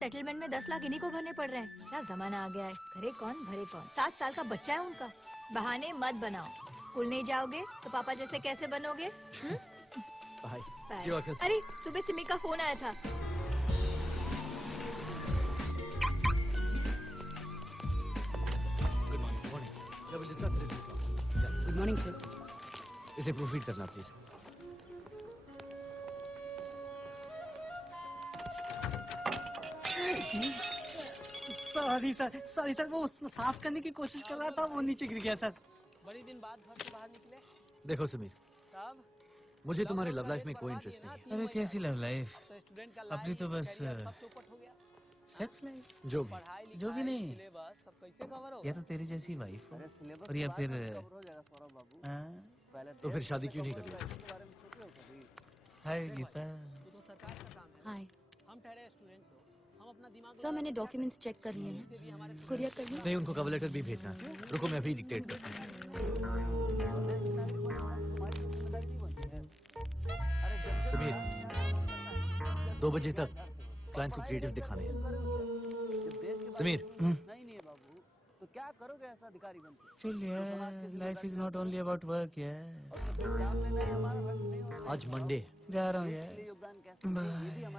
Settlement में 10 लाख इन्हीं को भरने पड़ रहे हैं। क्या जमाना आ गया है, करे कौन भरे कौन। 7 साल का बच्चा है उनका। बहाने मत बनाओ। स्कूल नहीं जाओगे तो पापा जैसे कैसे बनोगे? बाय। अरे सुबह सिमी का फोन आया था। Good morning sir. इसे प्रूफरीड करना प्लीज। सॉरी सर, वो साफ करने की कोशिश कर रहा था, वो नीचे गिर गया सर। बड़ी दिन बाद घर से बाहर निकले। देखो समीर, मुझे तुम्हारे लव लाइफ में कोई इंटरेस्ट नहीं है। अरे कैसी लव लाइफ, अपनी तो बस सेक्स लाइफ। जो भी नहीं, या तो तेरी जैसी वाइफ हो और या फिर तो फिर शादी क्यों नहीं कर रही? हाय गीता। हाय हम ठहरे स्टूडेंट हो, हम अपना दिमाग सर, मैंने डॉक्यूमेंट्स चेक कर लिए हैं। कुरियर कर दिया? नहीं, उनको कवर लेटर भी भेजना है। रुको मैं अभी डिक्टेट करता हूँ। समीर, 2 बजे तक क्लाइंट को क्रिएटिव दिखाने हैं। समीर। नहीं है बाबू, तो क्या करोगे ऐसा अधिकारी बनके? चल यार, life is not only about work यार। आज मंडे है। जा रहा हूँ यार।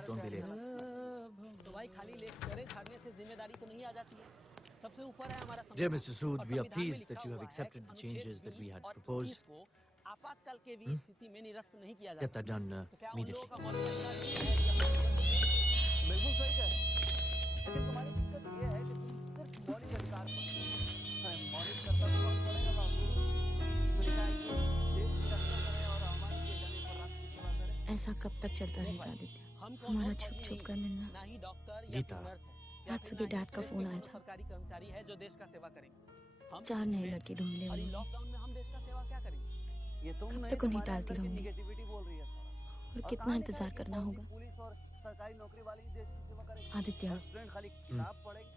Don't be late. तो भाई खाली लेक्चरें छाड़ने से जिम्मेदारी तो नहीं आ जाती है। सबसे ऊपर है हमारा Dear Mr. Sood, we are pleased that you have accepted the changes that we had proposed. आपातकाल के भी स्थिति में निरस्त नहीं किया जा Get that done immediately. बिल्कुल सही कह रहे हैं। लेकिन तुम्हारी दिक्कत ये है कि तुम सिर्फ मौलिक अधिकार पर मौलिक कर्तव्य को करेगा बाबू। लिखा है कि देश की रक्षा करें और हमारे किए जाने पर राष्ट्र की सेवा करें। ऐसा कब तक चलता रहेगा आदित्य? हमारा छुप छुप कर मिलना। गीता, आज सुबह डैड का फोन आया था। सरकारी कर्मचारी है जो देश का सेवा करेंगे। 4 नए लड़के ढूंढ लिए उन्होंने। लॉकडाउन में हम देश का सेवा क्या करेंगे? ये तुम कब तक उन्हें टालती रहूंगी? नेगेटिविटी बोल रही है सर। और कितना इंतजार करना होगा? पुलिस और सरकारी नौकरी वाले ही देश की सेवा करेंगे। आदित्य, स्टूडेंट खाली किताब पढ़ेंगे।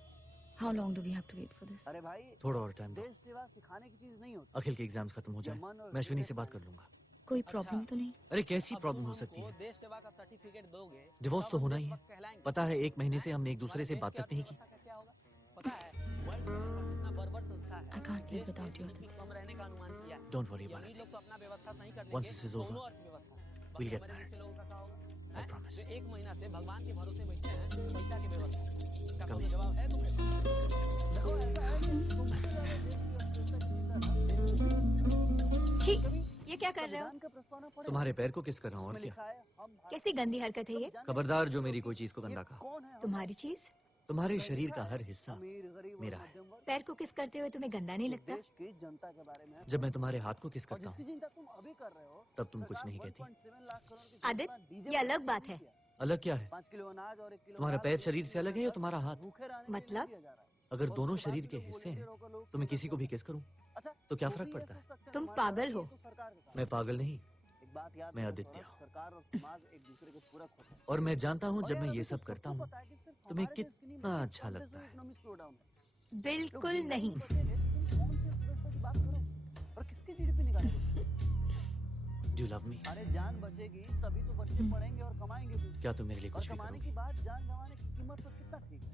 How long do we have to wait for this? अरे भाई, थोड़ा और टाइम दो। देश सेवा सिखाने की चीज नहीं होती। अखिल के एग्जाम्स खत्म हो जाए, मैं अश्विनी से बात कर लूंगा। कोई प्रॉब्लम तो नहीं? अरे कैसी प्रॉब्लम हो सकती है? देश सेवा का सर्टिफिकेट दोगे, डिवोर्स तो होना ही है। पता है 1 महीने से हमने एक दूसरे से बात तक नहीं की। क्या होगा पता है? वर्ल्ड कितना बर्बर संस्था है। I can't live without you, Aditya. कम रहने का अनुमान किया है। Don't worry about it. लोग तो अपना व्यवस्था सही कर लेंगे। Once this is over, we'll get married. I promise. 1 महीना से भगवान के भरोसे बैठे हैं, पैसा की व्यवस्था। इसका कभी। कोई जवाब है तुम्हें? देखो ऐसा है कि छी, ये क्या कर रहे हो? तुम्हारे पैर को किस कर रहा हूँ और क्या? कैसी गंदी हरकत है ये? खबरदार जो मेरी कोई चीज को गंदा कहा। तुम्हारी चीज? तुम्हारे शरीर का हर हिस्सा मेरा है। पैर को किस करते हुए तुम्हें गंदा नहीं लगता? जनता के बारे में जब मैं तुम्हारे हाथ को किस करता हूँ चिंता तुम अभी कर रहे हो, तब तुम कुछ नहीं कहती। आदित्य, ये अलग बात है। अलग क्या है? 5 किलो अनाज और 1 किलो तुम्हारा पैर शरीर से अलग है या तुम्हारा हाथ? मतलब? अगर दोनों शरीर के हिस्से हैं तो मैं किसी को भी किस करूँ तो क्या फर्क पड़ता है? तुम पागल हो। मैं पागल नहीं, मैं आदित्य हूँ। और मैं जानता हूँ जब मैं ये सब करता हूँ तुम्हें कितना अच्छा लगता है। बिल्कुल नहीं। और किसकी जीडीपी निकालेंगे? Do you love me? अरे जान बचेगी तभी तो बच्चे पढ़ेंगे और कमाएंगे भी। क्या तुम मेरे लिए कुछ भी कमाने करोगे? की बात, जान गंवाने की कीमत तो कितना ठीक है।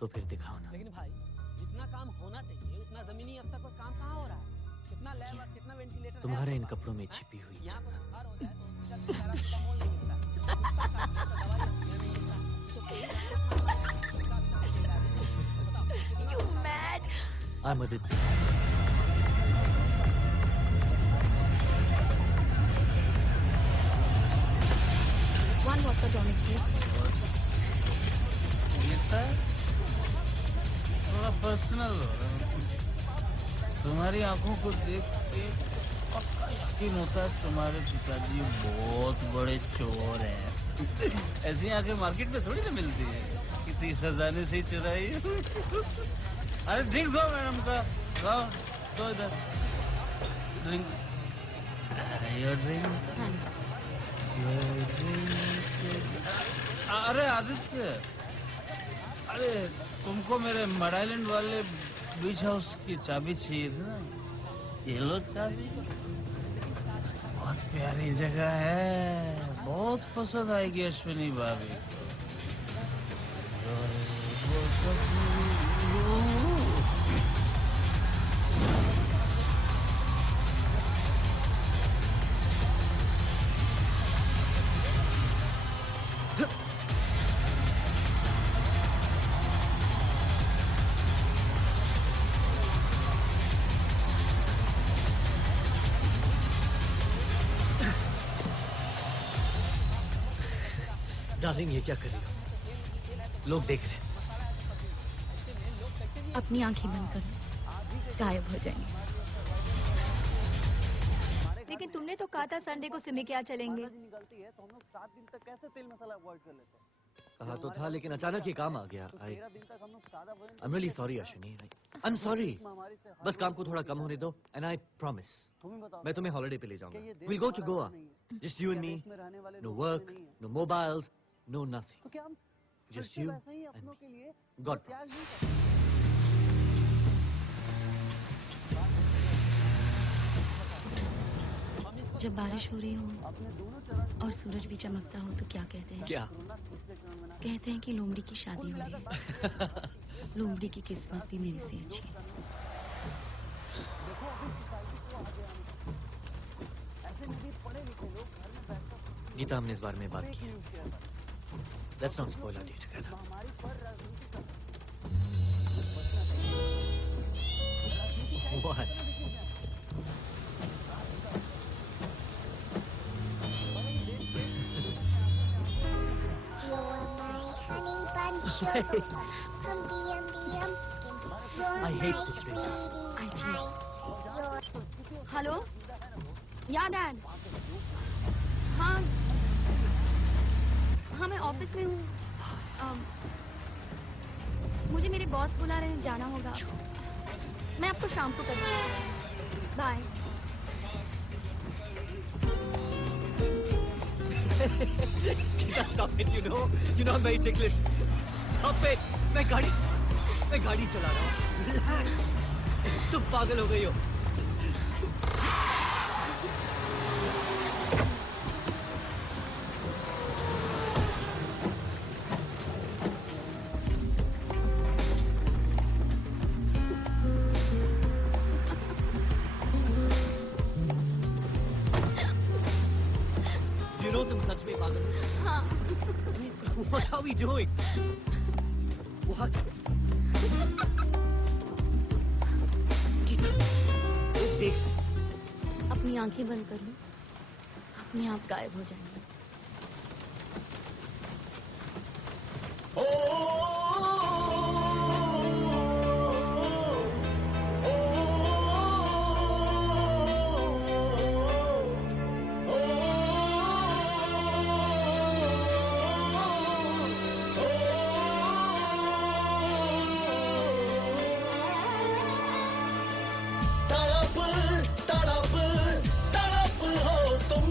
तो फिर दिखाओ ना। लेकिन भाई, जितना काम होना चाहिए उतना जमीनी स्तर पर काम कहाँ हो रहा है? कितना लैब और कितना वेंटिलेटर? तुम्हारे इन कपड़ों में छिपी हुई यहाँ पर जन्नत। सुधार हो जाए तो हॉस्पिटल में पैरासिटामोल नहीं मिलता, दवाई नहीं मिलता। You mad? I'm Aditya. One vodka tonic, please. Gita, थोड़ा पर्सनल हो रहा है। तुम्हारी आंखों को देख के पक्का यकीन होता है तुम्हारे पिताजी बहुत बड़े चोर हैं। ऐसी आंखें मार्केट में थोड़ी ना मिलती है, किसी खजाने से ही चुराई। अरे ड्रिंक दो मैडम का, लाओ दो इधर ड्रिंक। Your drink. अरे आदित्य, अरे तुमको मेरे मड आइलैंड वाले बीच हाउस की चाबी चाहिए थी ना? ये लो चाबी। बहुत प्यारी जगह है, बहुत पसंद आएगी अश्विनी भाभी। डार्लिंग, ये क्या कर रही हो? लोग देख रहे हैं। अपनी आंखें बंद करो, गायब हो जाएंगे। लेकिन तुमने तो कहा था संडे को सिमी के यहाँ चलेंगे। निकलती है तो हम लोग 7 दिन तक कैसे तेल मसाला अवॉइड कर लेते हैं? कहा तो था, लेकिन अचानक ये काम आ गया। 13 दिन तक हम लोग सादा भोजन I'm really sorry, Ashwini. I'm sorry. बस काम को थोड़ा कम होने दो, and I promise. तुम ही बताओ मैं तुम्हें हॉलिडे पे ले जाऊंगा। ये देश We'll go to हमारा Goa. नहीं है। Just you and me. देश में रहने वाले No लोग work, नहीं है। no mobiles, no nothing. तो क्या हम Just फिर से you वैसे ही and अपनों me. के लिए God त्याग promise. नहीं करते? जब बारिश हो रही हो अपने दोनों चरण और सूरज भी चमकता हो तो क्या कहते हैं? क्या? दूसरे चरण में ना कहते हैं कि लोमड़ी की शादी हो रही है। लोमड़ी की किस्मत भी मेरे से अच्छी है। देखो अभी सोसाइटी को आगे आने दो। ऐसे नहीं कि पढ़े लिखे लोग घर में बैठकर गीता, हमने इस बारे में बात फेक की है। न्यूज़ शेयर करते हैं। Let's not spoil our day together. महामारी पर राजनीति कर बचना चाहिए। राजनीति चाहे What? किसी तरह दिखे जाए। भले ही देश के You're my honey bun sugar plum. You're I hate my this thing. sweetie I pie. cheat. You're hello, या डैड? हाँ, हाँ मैं ऑफिस में हूँ। मुझे मेरे बॉस बुला रहे हैं, जाना होगा। मैं आपको शाम को करती हूँ। Bye. Geeta, stop it. You know I'm very ticklish. Stop it. मैं गाड़ी चला रहा हूँ। Relax. तुम पागल हो गई हो। Do you know तुम सच में पागल हो? हाँ, What are we doing? What? देख, अपनी आंखें बंद कर लो, अपने आप गायब हो जाएंगे। तड़प तड़प तड़प हो तुम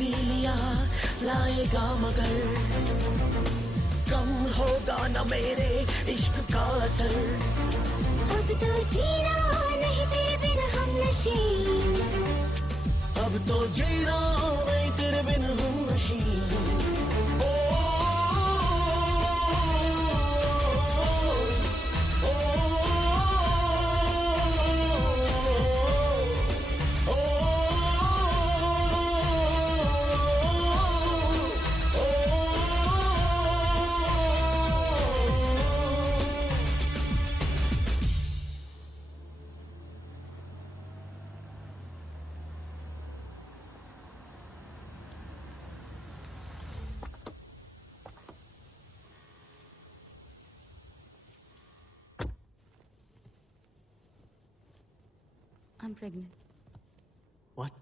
तब्दीलियां लाएगा मगर कम होगा न मेरे इश्क का असर। अब तो जीना नहीं तेरे बिन हम नशी, अब तो जीना नहीं तेरे बिन हम नशी। ओ, ओ, ओ, ओ, I'm pregnant. What?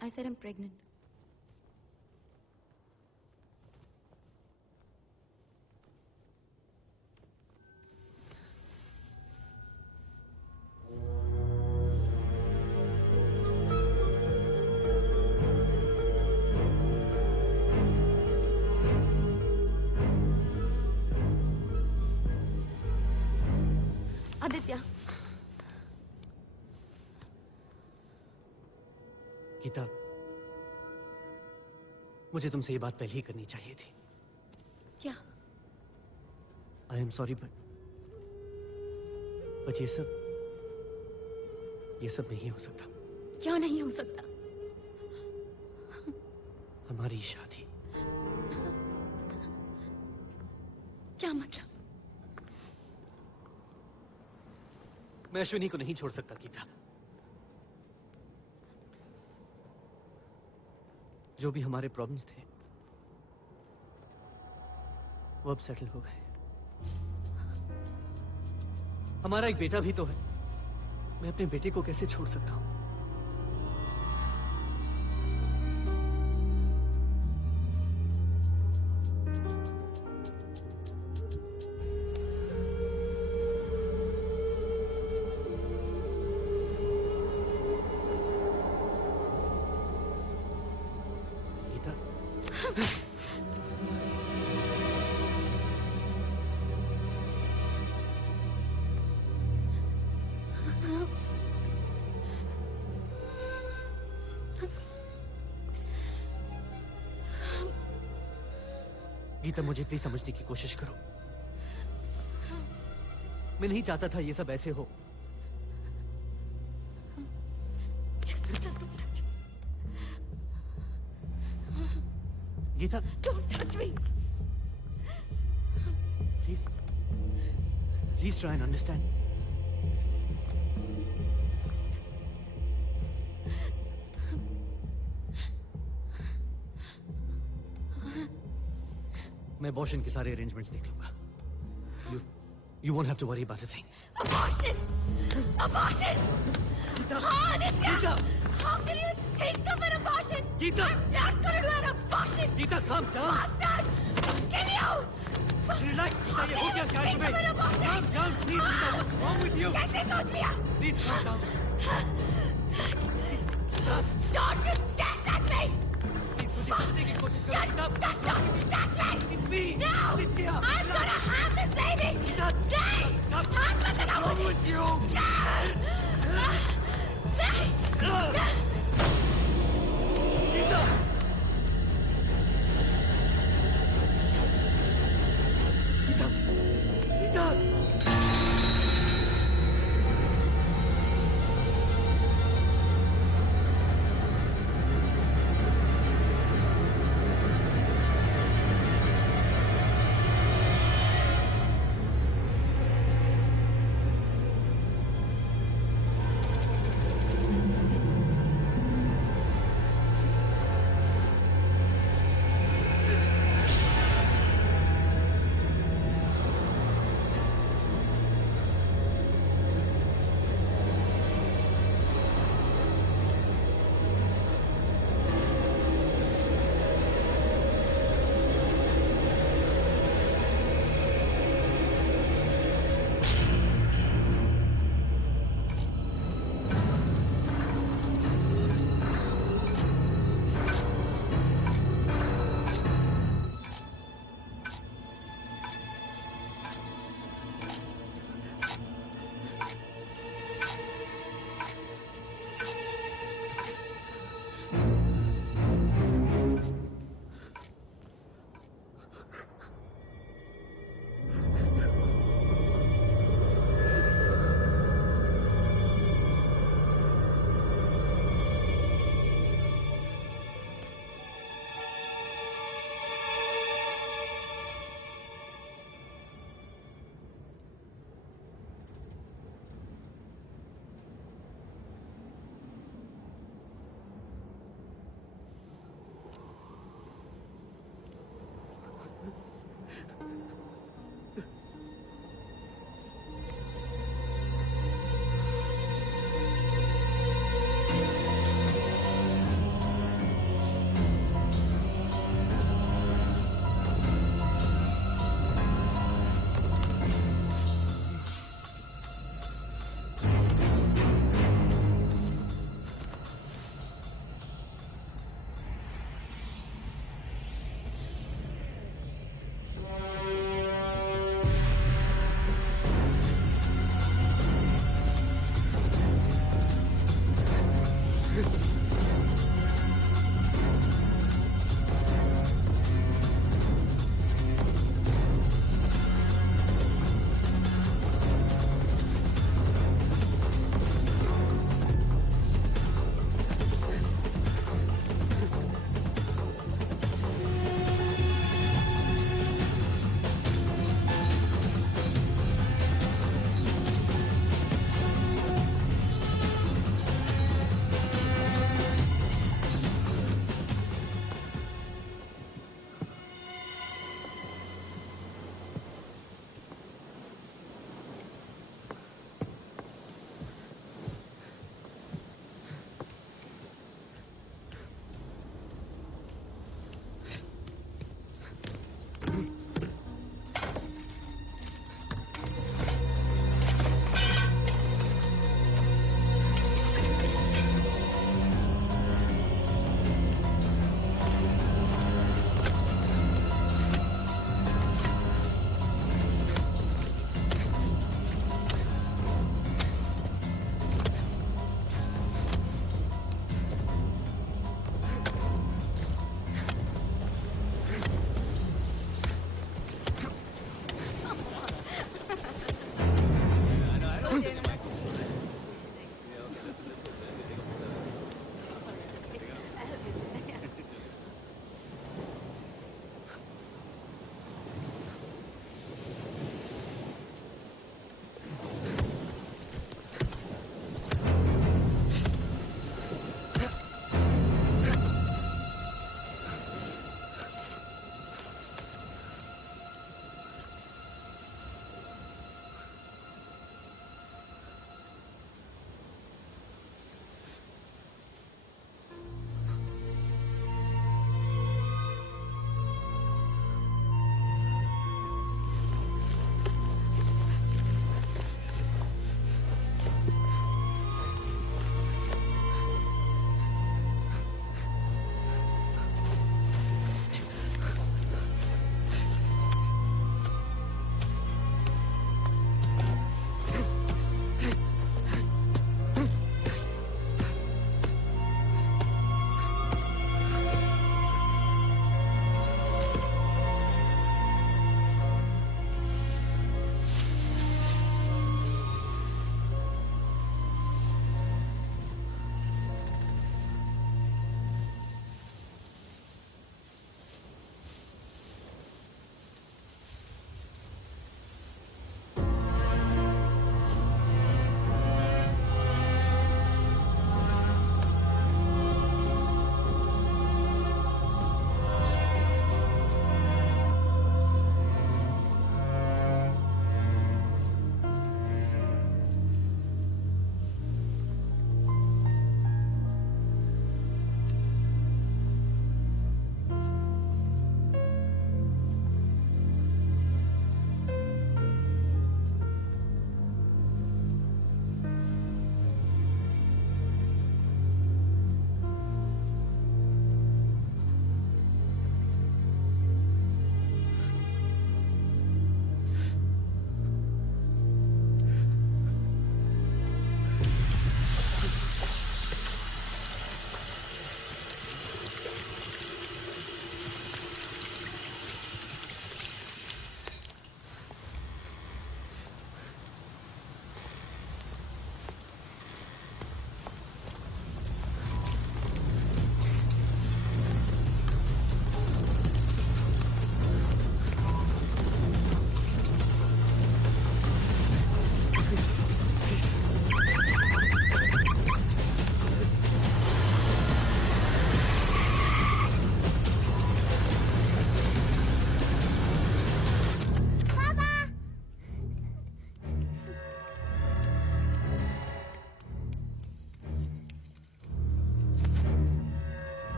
I said I'm pregnant. Aditya, Gita, मुझे तुमसे ये बात पहले ही करनी चाहिए थी। क्या? आई एम सॉरी बट ये सब नहीं हो सकता। क्या नहीं हो सकता? हमारी शादी। क्या मतलब? मैं अश्विनी को नहीं छोड़ सकता गीता। जो भी हमारे प्रॉब्लम्स थे वो अब सेटल हो गए। हमारा एक बेटा भी तो है। मैं अपने बेटे को कैसे छोड़ सकता हूं? गीता, मुझे प्लीज समझने की कोशिश करो। मैं नहीं चाहता था ये सब ऐसे हो। Just don't touch me. Geeta, Don't touch me. Please try and understand. मैं अबॉर्शन के सारे अरेंजमेंट्स देख लूंगा। You won't have to worry about a thing. Abortion! Abortion! Geeta! Aditya! Geeta! How can you think of an abortion? Geeta! I'm not gonna do an abortion! Geeta, calm down. Bastard! Kill you! Relax, Geeta, ये हो क्या क्या है तुम्हें? Calm down, please, Geeta. What's wrong with you? कैसे सोच लिया? Please calm down. Don't you dare touch me! Please, मुझे समझने की कोशिश करो, Geeta. Just don't touch me! It's me. No! Nitya. I'm gonna have this baby! Geeta, नहीं! stop. हाथ मत लगाओ What's wrong मुझे! with you? नहीं! Geeta! Geeta! Geeta!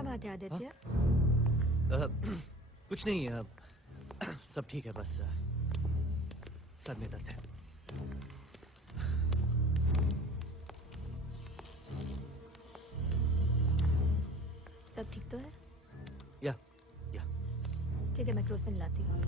क्या बात है आदित्य? कुछ नहीं, सब ठीक है, बस सर में दर्द है। सब ठीक तो है? या ठीक है, मैं क्रोसिन लाती हूँ।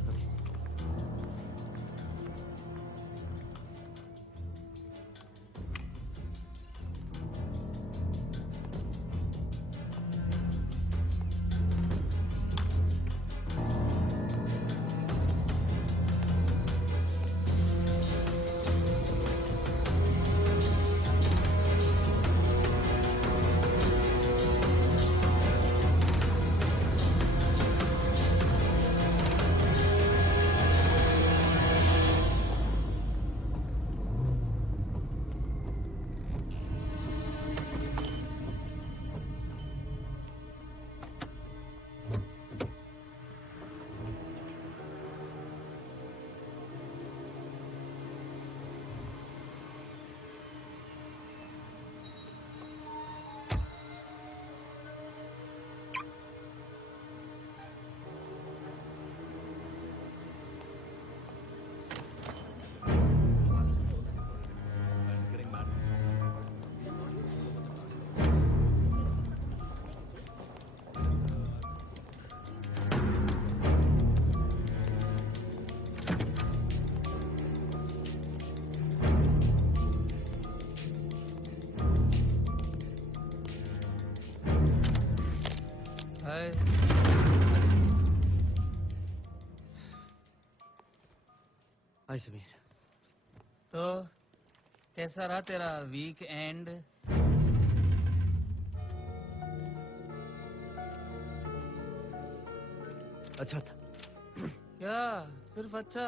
हाय। हाय समीर। तो कैसा रहा तेरा वीक एंड? अच्छा था। क्या सिर्फ अच्छा?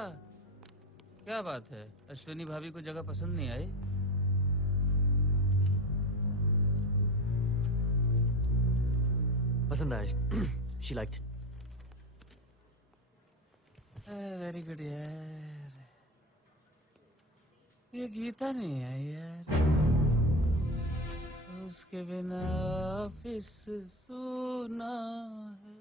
क्या बात है, अश्विनी भाभी को जगह पसंद नहीं आई? पसंद आया। She liked it. Very good यार। ये गीता नहीं है यार, उसके बिना ऑफिस सुना है।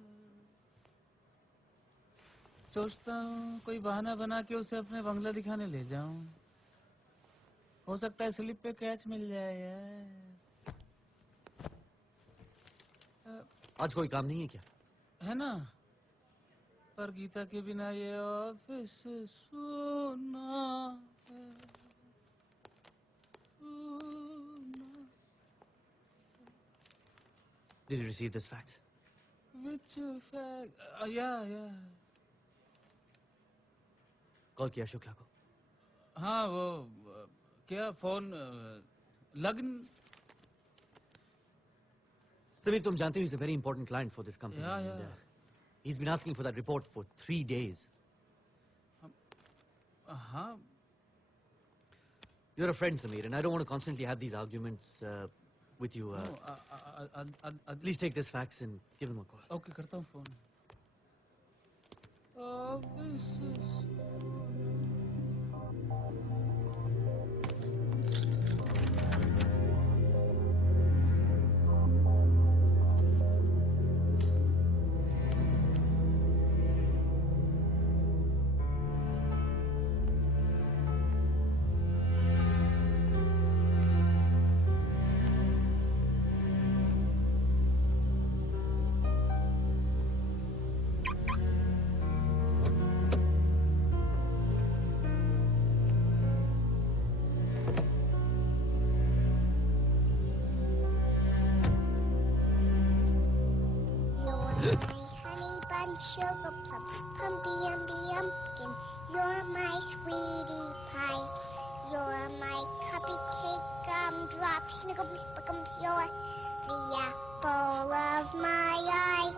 सोचता हूँ कोई बहाना बना के उसे अपने बंगला दिखाने ले जाऊं। हो सकता है स्लिप पे कैच मिल जाए यार। आज कोई काम नहीं है क्या? है ना, पर गीता के बिना ये ऑफिस सुना है, सुना। Did you receive this fax? Which fact? Yeah. Call किया शुक्ला को? हाँ वो क्या फोन लग्न। समीर, तुम जानते हो he's a very important client for this company. Yeah. And, he's been asking for that report for 3 days. हाँ, You're a friend, Sameer, and I don't want to constantly have these arguments with you. Please take this fax and give him a call. Okay करता हूँ phone. Office Sugar plum, pumpy umby umpkin. You're my sweetie pie. You're my cupcake gumdrop, snickums, pickums. You're the apple of my eye,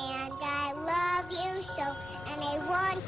and I love you so, and I want.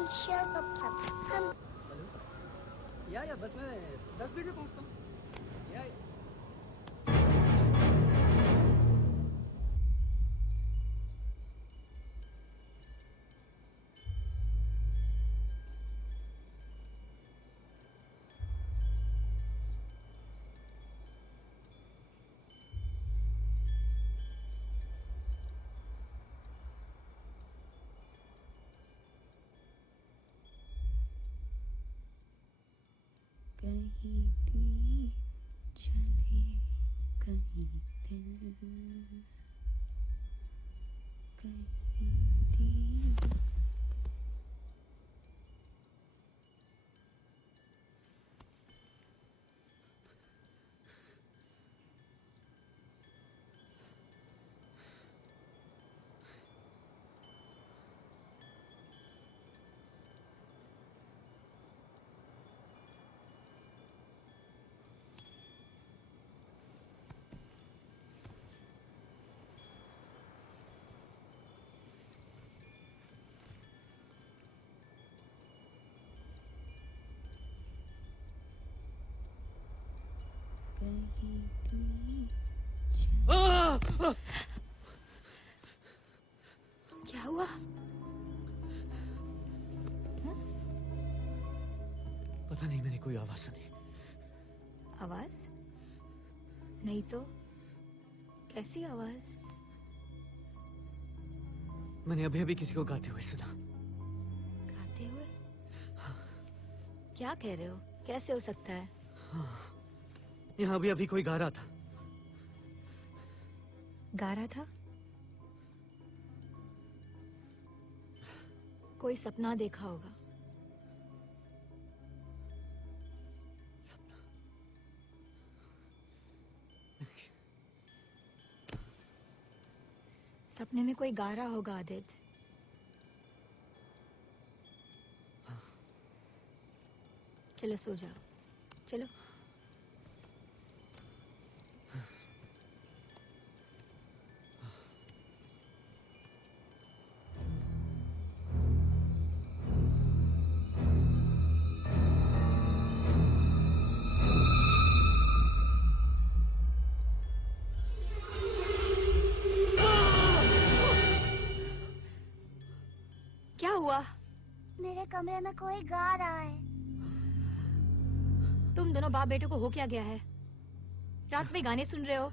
and sugar plum. Pum. या बस मैं 10 minute में पहुंचता हूँ या कहीं भी चले कहीं दिल कहीं दिल कहीं भी चले। क्या हुआ? पता नहीं, मैंने कोई आवाज सुनी। आवाज? नहीं तो कैसी आवाज? मैंने अभी अभी किसी को गाते हुए सुना। गाते हुए? क्या कह रहे हो? कैसे हो सकता है? यहाँ अभी अभी कोई गा रहा था। गा रहा था? कोई सपना देखा होगा। सपने में कोई गा रहा होगा आदित्य। चलो सो जाओ, चलो। क्या हुआ? मेरे कमरे में कोई गा रहा है। तुम दोनों बाप बेटे को हो क्या गया है? रात में गाने सुन रहे हो?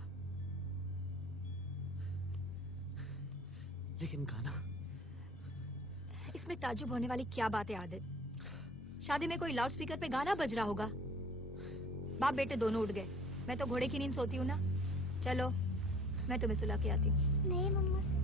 लेकिन गाना? इसमें ताज्जुब होने वाली क्या बात है आदित्य? शादी में कोई लाउड स्पीकर पे गाना बज रहा होगा। बाप बेटे दोनों उठ गए। मैं तो घोड़े की नींद सोती हूँ ना। चलो मैं तुम्हें सुला के आती हूँ। नहीं मम्मा से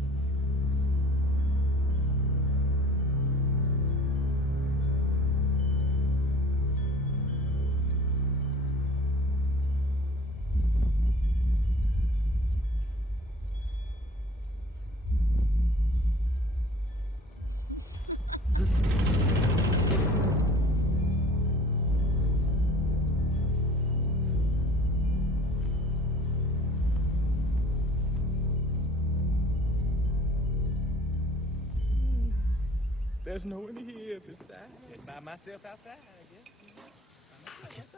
There's no one here besides. Sit by myself outside, I guess.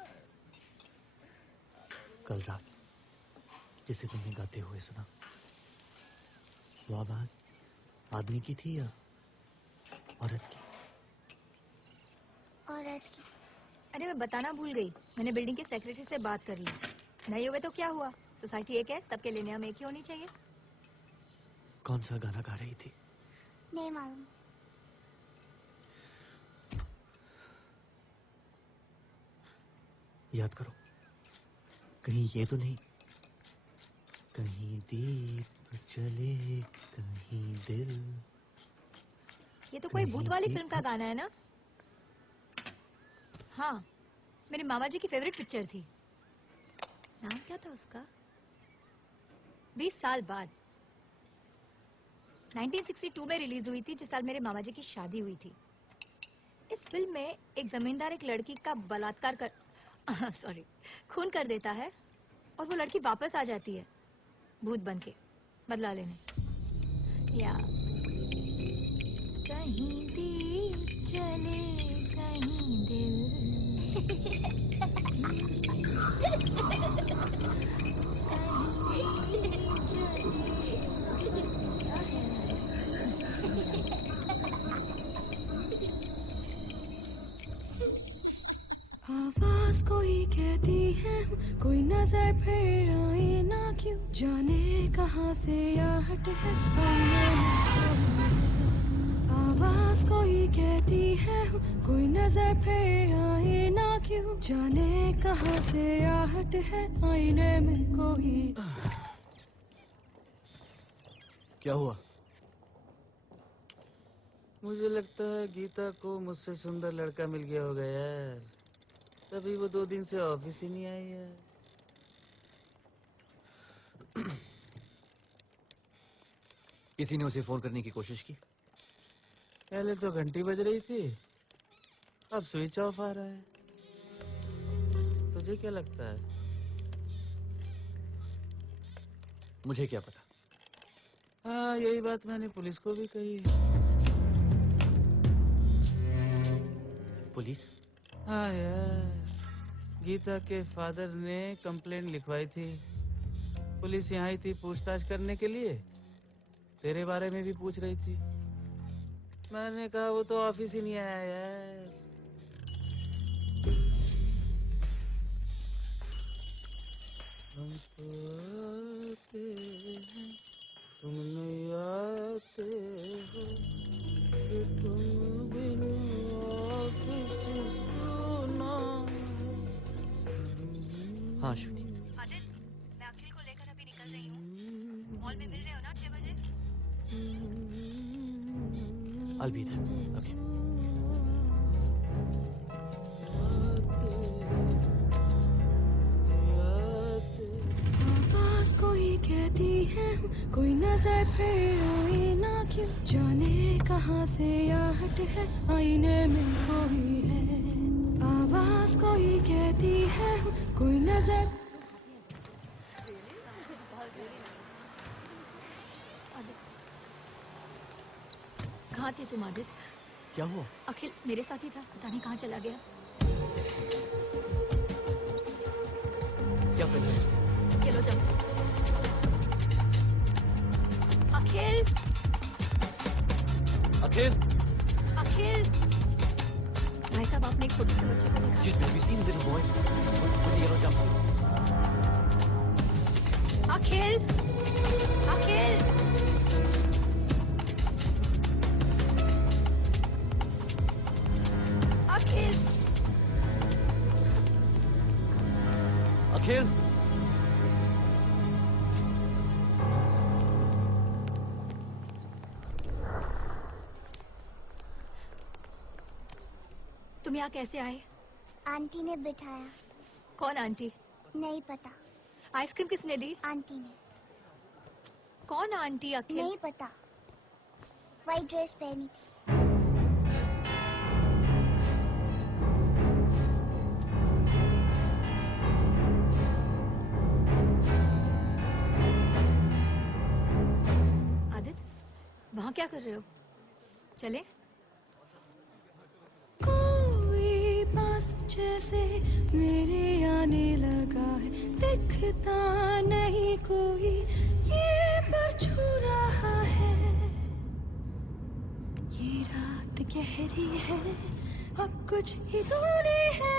कल रात जिसे तुमने गाते हुए सुना, वो आवाज आदमी की थी या औरत की? औरत की। अरे मैं बताना भूल गई। मैंने बिल्डिंग के सेक्रेटरी से बात कर ली। नहीं हुए तो क्या हुआ? सोसाइटी एक है, सबके लिए नियम एक ही होनी चाहिए। कौन सा गाना गा रही थी? नहीं मालूम। याद करो, कहीं ये तो नहीं, कहीं दीप चले कहीं दिल। ये तो कोई भूत वाली फिल्म का गाना है ना? हाँ, मेरे मामा जी की फेवरेट पिक्चर थी। नाम क्या था उसका? 20 साल बाद 1962 में रिलीज हुई थी, जिस साल मेरे मामा जी की शादी हुई थी। इस फिल्म में एक जमींदार एक लड़की का बलात्कार कर खून कर देता है और वो लड़की वापस आ जाती है भूत बन के बदला लेने। या कहीं दीप जले कहीं दिल आवाज कोई कहती है कोई नजर फिर आए ना क्यों जाने कहाँ से आहट है आवाज कोई कहती है कोई नजर फिर आए ना क्यों जाने कहाँ से आहट है आईने में कोई क्या हुआ? मुझे लगता है गीता को मुझसे सुंदर लड़का मिल गया होगा यार, तभी वो 2 दिन से ऑफिस ही नहीं आई है। किसी ने उसे फोन करने की कोशिश की? पहले तो घंटी बज रही थी, अब स्विच ऑफ आ रहा है। तुझे क्या लगता है? मुझे क्या पता। हाँ, यही बात मैंने पुलिस को भी कही। पुलिस? हाँ यार, गीता के फादर ने कंप्लेंट लिखवाई थी। पुलिस यहाँ आई थी पूछताछ करने के लिए, तेरे बारे में भी पूछ रही थी। मैंने कहा वो तो ऑफिस ही नहीं आया यार। हम तो आते हैं, तुम नहीं आते हो, कि तुम बिन ऑफिस सुना। हाँ अश्विनी। आदित्य, मैं अखिल को लेकर अभी निकल रही हूँ। मॉल में मिल रहे हो ना 6 बजे? I'll be there. Okay. आवाज कोई कहती है कोई नजर फिर आए ना क्यों जाने कहाँ से आहट है आईने में कोई है आवाज कोई कहती है कोई नजर कहाँ थे तुम आदित्य? क्या हुआ? अखिल मेरे साथ ही था, पता नहीं कहाँ चला गया। क्या कर रहे हो? ये लो जंपसूट। अखिल! अखिल! अखिल! भाई साहब, आपने एक छोटे से बच्चे को देखा? Excuse me, have you seen a little boy with a yellow jumpsuit? अखिल! अखिल! अखिल! अखिल! तुम यहाँ कैसे आए? आंटी ने बिठाया। कौन आंटी? नहीं पता। आइसक्रीम किसने दी? आंटी ने। कौन आंटी अखिल? नहीं पता। वाइट ड्रेस पहनी थी। वहाँ क्या कर रहे हो? चले? कोई पास जैसे मेरे आने लगा है दिखता नहीं कोई ये पर छू रहा है ये रात गहरी है अब कुछ ही दूरी है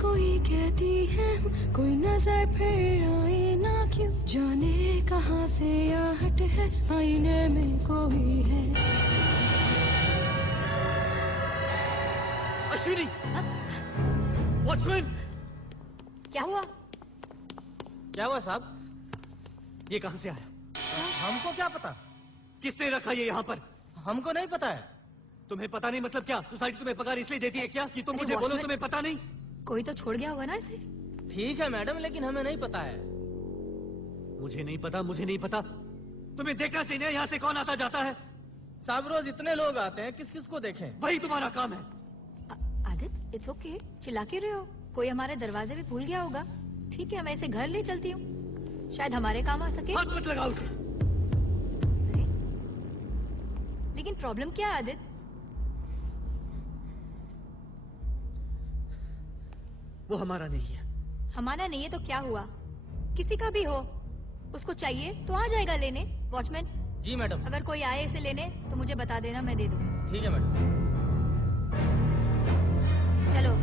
कोई कहती है कोई नजर फिर आए ना क्यों जाने कहाँ से आहट है आईने में कोई है अश्विनी! वॉचमैन! क्या हुआ? क्या हुआ साहब? ये कहाँ से आया? हमको क्या पता? किसने रखा ये यहाँ पर? हमको नहीं पता है। तुम्हें पता नहीं मतलब क्या? सोसाइटी तुम्हें पगार इसलिए देती है क्या कि तुम मुझे बोलो तुम्हें पता नहीं? कोई तो छोड़ गया होगा ना इसे। ठीक है मैडम, लेकिन हमें नहीं पता है। मुझे नहीं पता। तुम्हें देखना चाहिए यहाँ से कौन आता जाता है। साहब रोज इतने लोग आते हैं, किस किस को देखें? वही तुम्हारा काम है। आदित्य, इट्स ओके, चिल्ला के रहे हो। कोई हमारे दरवाजे पे भूल गया होगा। ठीक है, मैं इसे घर ले चलती हूँ, शायद हमारे काम आ सके। हाथ मत लगाओ उसे। अरे, लेकिन प्रॉब्लम क्या है आदित्य? वो हमारा नहीं है। हमारा नहीं है तो क्या हुआ? किसी का भी हो, उसको चाहिए तो आ जाएगा लेने। वॉचमैन। जी मैडम। अगर कोई आए इसे लेने तो मुझे बता देना, मैं दे दूंगी। ठीक है मैडम। चलो।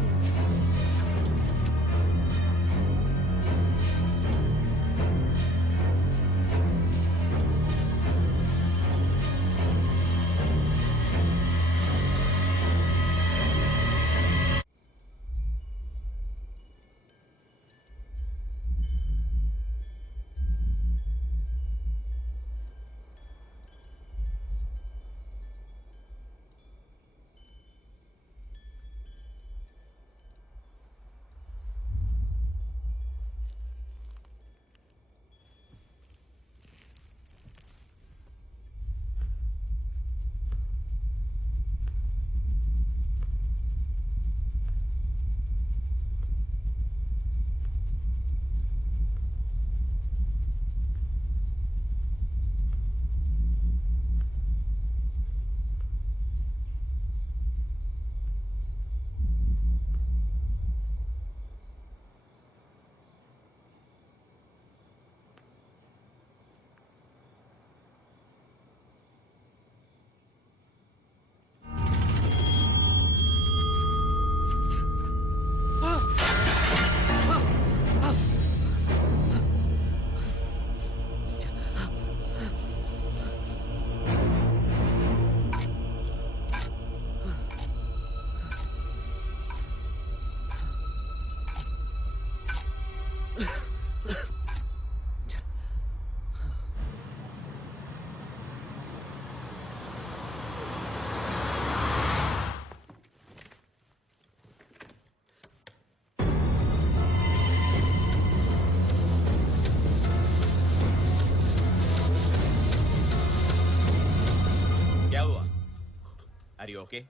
Are you okay?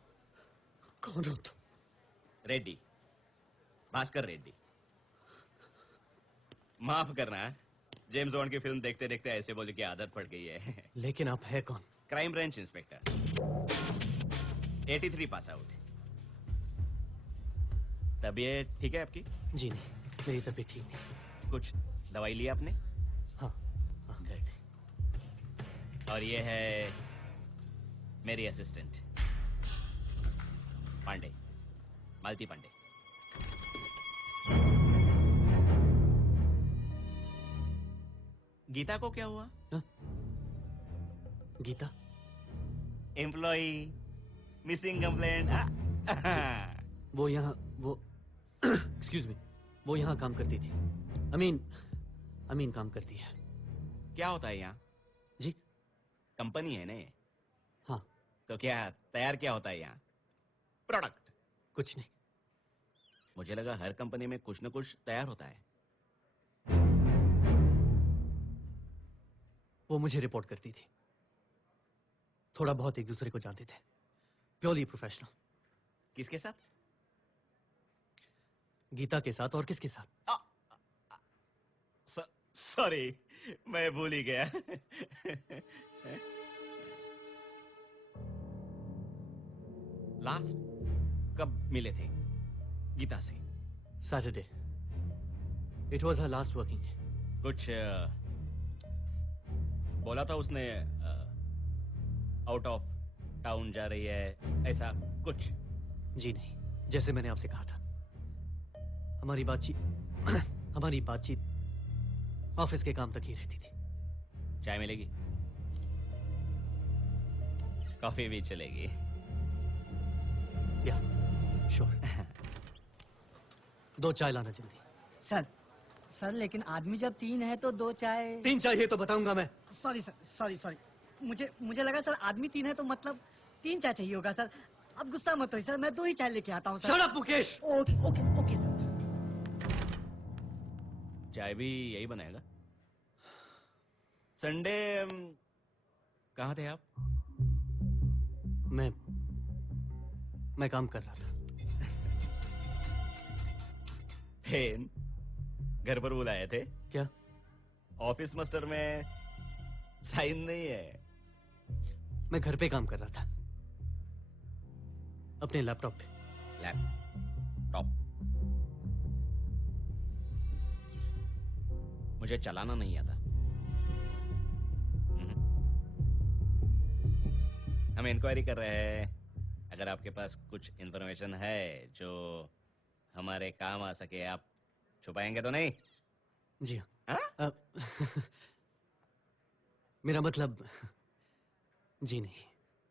कौन हो तुम? रेड्डी, भास्कर रेड्डी। माफ करना, जेम्स बॉन्ड की फिल्म देखते देखते ऐसे बोलने की आदत पड़ गई है। लेकिन आप है कौन? Crime branch inspector, 83 pass out. तबीयत ठीक है आपकी? जी नहीं, मेरी तबीयत ठीक नहीं। कुछ दवाई ली आपने? हाँ, गुड। और ये है मेरी असिस्टेंट पांडे, मालती पांडे। गीता को क्या हुआ? हा? गीता? Employee missing complaint. वो एक्सक्यूज मी, वो यहाँ काम करती थी। अमीन काम करती है। क्या होता है यहाँ? जी, कंपनी है ना ये? हाँ। तो क्या तैयार क्या होता है यहाँ? प्रोडक्ट? कुछ नहीं। मुझे लगा हर कंपनी में कुछ न कुछ तैयार होता है। वो मुझे रिपोर्ट करती थी। थोड़ा बहुत एक दूसरे को जानते थे। Purely professional. किसके साथ? गीता के साथ। और किसके साथ? सॉरी, मैं भूल ही गया। लास्ट कब मिले थे गीता से? Saturday. It was her last working day. कुछ बोला था उसने, आउट ऑफ टाउन जा रही है, ऐसा कुछ? जी नहीं, जैसे मैंने आपसे कहा था, हमारी बातचीत ऑफिस के काम तक ही रहती थी। चाय मिलेगी? कॉफी भी चलेगी? या श्योर। 2 चाय लाना जल्दी। सर लेकिन आदमी जब 3 है तो 2 चाय। 3 चाहिए तो बताऊंगा मैं। सॉरी सर, मुझे लगा सर आदमी 3 है तो मतलब 3 चाय चाहिए होगा सर। अब गुस्सा मत होइए सर, मैं 2 ही चाय लेके आता हूँ sir. Shut up Mukesh. Okay sir. चाय भी यही बनाएगा? संडे कहाँ थे आप? मैं काम कर रहा था। पेन घर पर बुलाए थे क्या? ऑफिस मास्टर में साइन नहीं है। मैं घर पे काम कर रहा था, अपने लैपटॉप पे। लैपटॉप? मुझे चलाना नहीं आता। हम इंक्वायरी कर रहे हैं, अगर आपके पास कुछ इंफॉर्मेशन है जो हमारे काम आ सके, आप छुपाएंगे तो नहीं? जी हाँ। मेरा मतलब जी नहीं।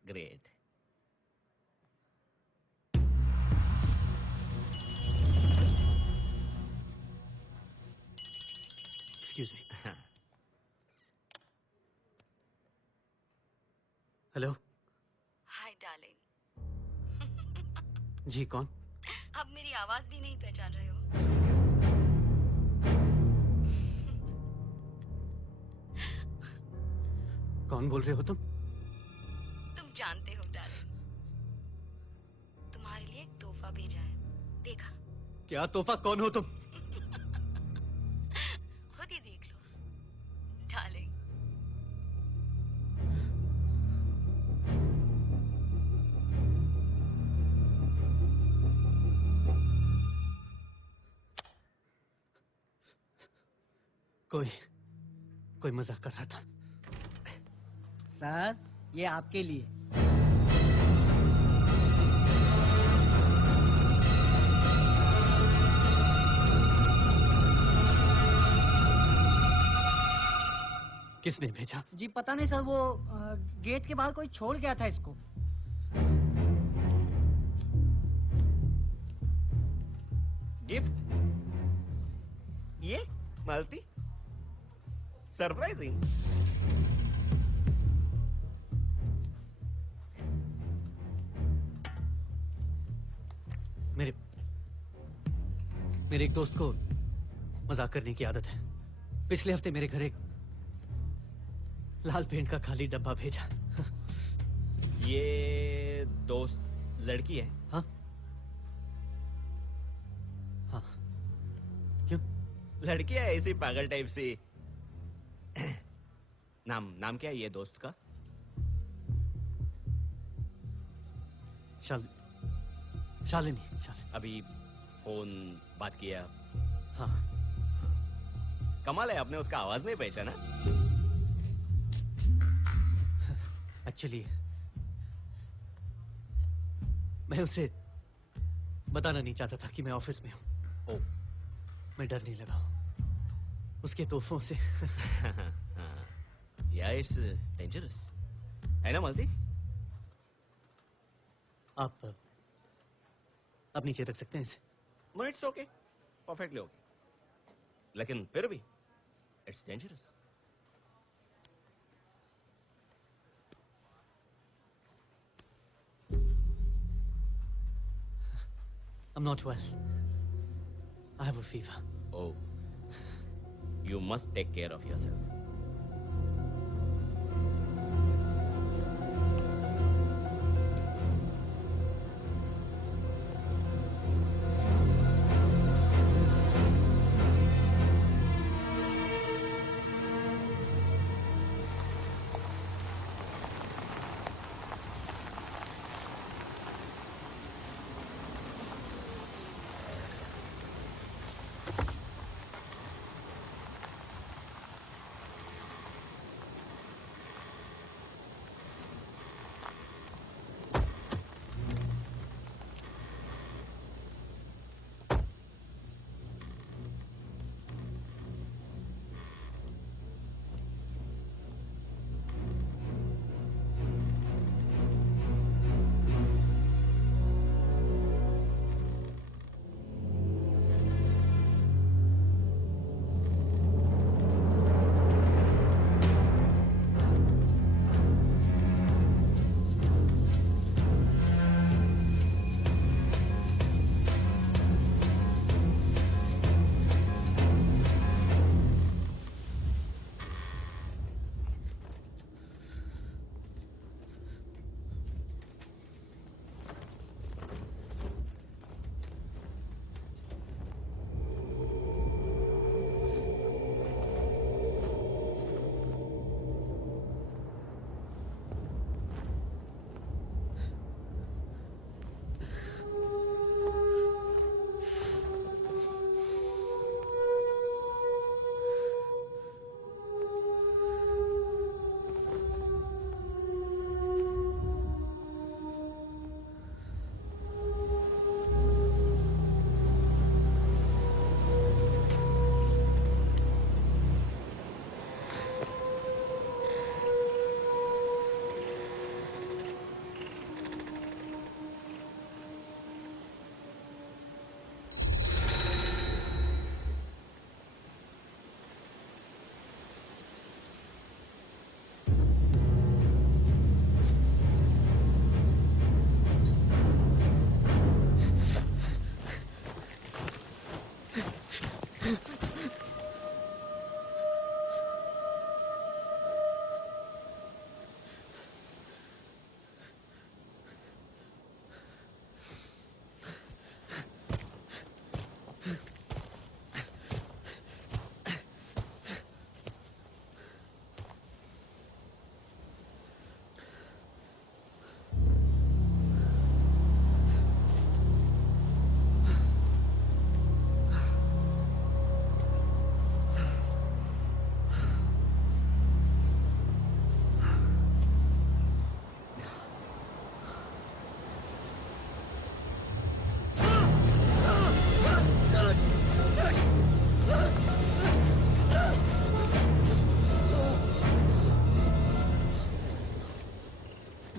Great. Excuse me. Hello. Hi darling. जी कौन? अब मेरी आवाज भी नहीं पहचान रहे हो? कौन बोल रहे हो तुम? तुम जानते हो डार्लिंग, तुम्हारे लिए एक तोहफा भेजा है, देखा? क्या तोहफा? कौन हो तुम? खुद ही देख लो डार्लिंग। कोई मजाक कर रहा था। सर, ये आपके लिए। किसने भेजा? जी पता नहीं सर, वो गेट के बाहर कोई छोड़ गया था इसको। गिफ्ट? ये मालती? सरप्राइजिंग। मेरे एक दोस्त को मजाक करने की आदत है। पिछले हफ्ते मेरे घर एक लाल पेंट का खाली डब्बा भेजा। ये दोस्त लड़की है? हाँ हाँ। क्यों? लड़की है ऐसी पागल टाइप सी। नाम क्या है ये दोस्त का? शालिनी। अभी फोन बात किया? हाँ। कमाल है, आपने उसका आवाज नहीं पहचाना? एक्चुअली मैं उसे बताना नहीं चाहता था कि मैं ऑफिस में हूँ। ओह। मैं डरने लगा हूँ उसके तोहफों से। या इट्स डेंजरस है ना मालती? आप नीचे रख सकते हैं इसे? इट्स ओके, परफेक्टली ओके, लेकिन फिर भी it's dangerous. I'm not well. I have a fever. Oh, you must take care of yourself.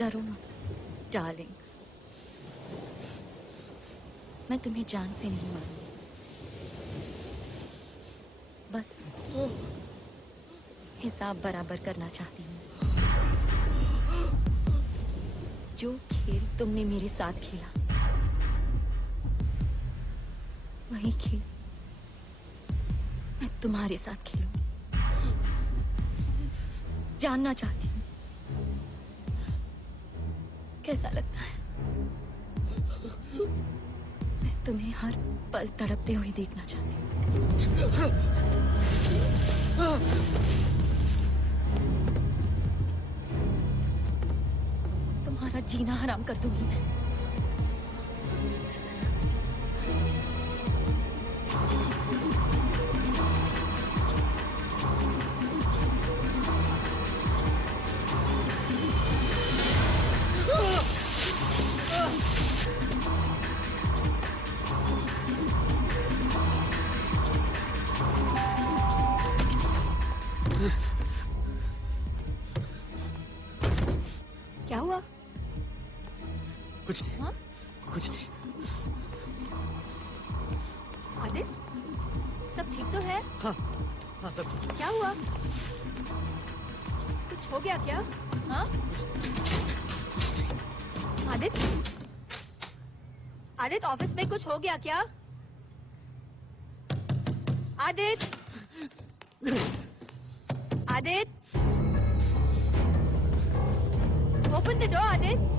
डरो मत डार्लिंग, मैं तुम्हें जान से नहीं मारूंगी। बस हिसाब बराबर करना चाहती हूँ। जो खेल तुमने मेरे साथ खेला, वही खेल मैं तुम्हारे साथ खेलूं। जानना चाहती हूँ कैसा लगता है। मैं तुम्हें हर पल तड़पते हुए देखना चाहती हूँ। तुम्हारा जीना हराम कर दूंगी मैं। क्या हुआ? कुछ नहीं। हाँ? कुछ नहीं। आदित्य, सब ठीक तो है? हाँ हाँ सब ठीक। क्या हुआ? कुछ हो गया क्या? हाँ? आदित्य, आदित्य ऑफिस में कुछ हो गया क्या? Aditya, Aditya, open the door Aditya.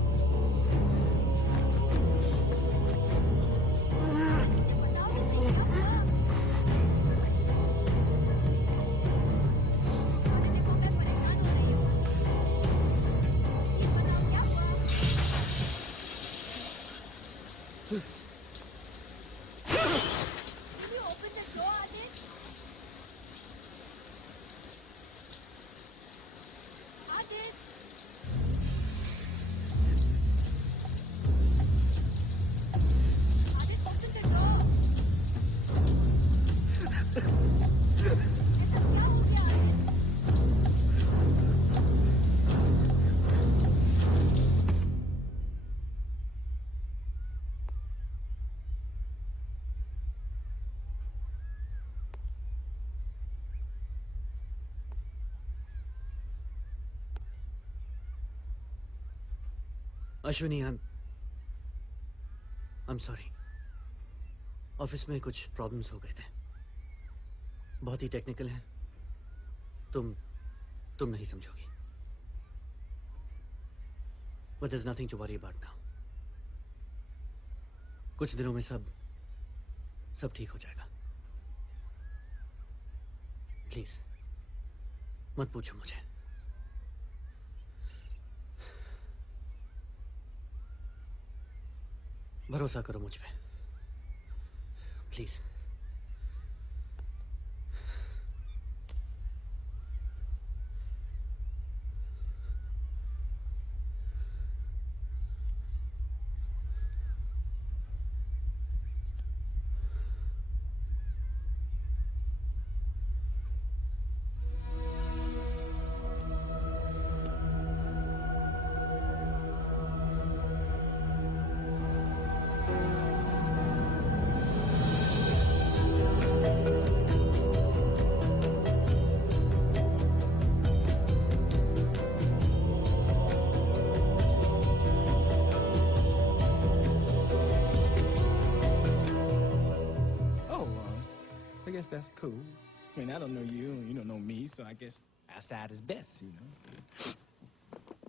Ashwini, I'm sorry. Office में कुछ प्रॉब्लम्स हो गए थे, बहुत ही टेक्निकल हैं। तुम नहीं समझोगी। But there's nothing to worry about now. कुछ दिनों में सब ठीक हो जाएगा। प्लीज मत पूछो मुझे। भरोसा करो मुझ पे, please. I guess that's cool. I mean, I don't know you, and you don't know me, so I guess outside is best, you know.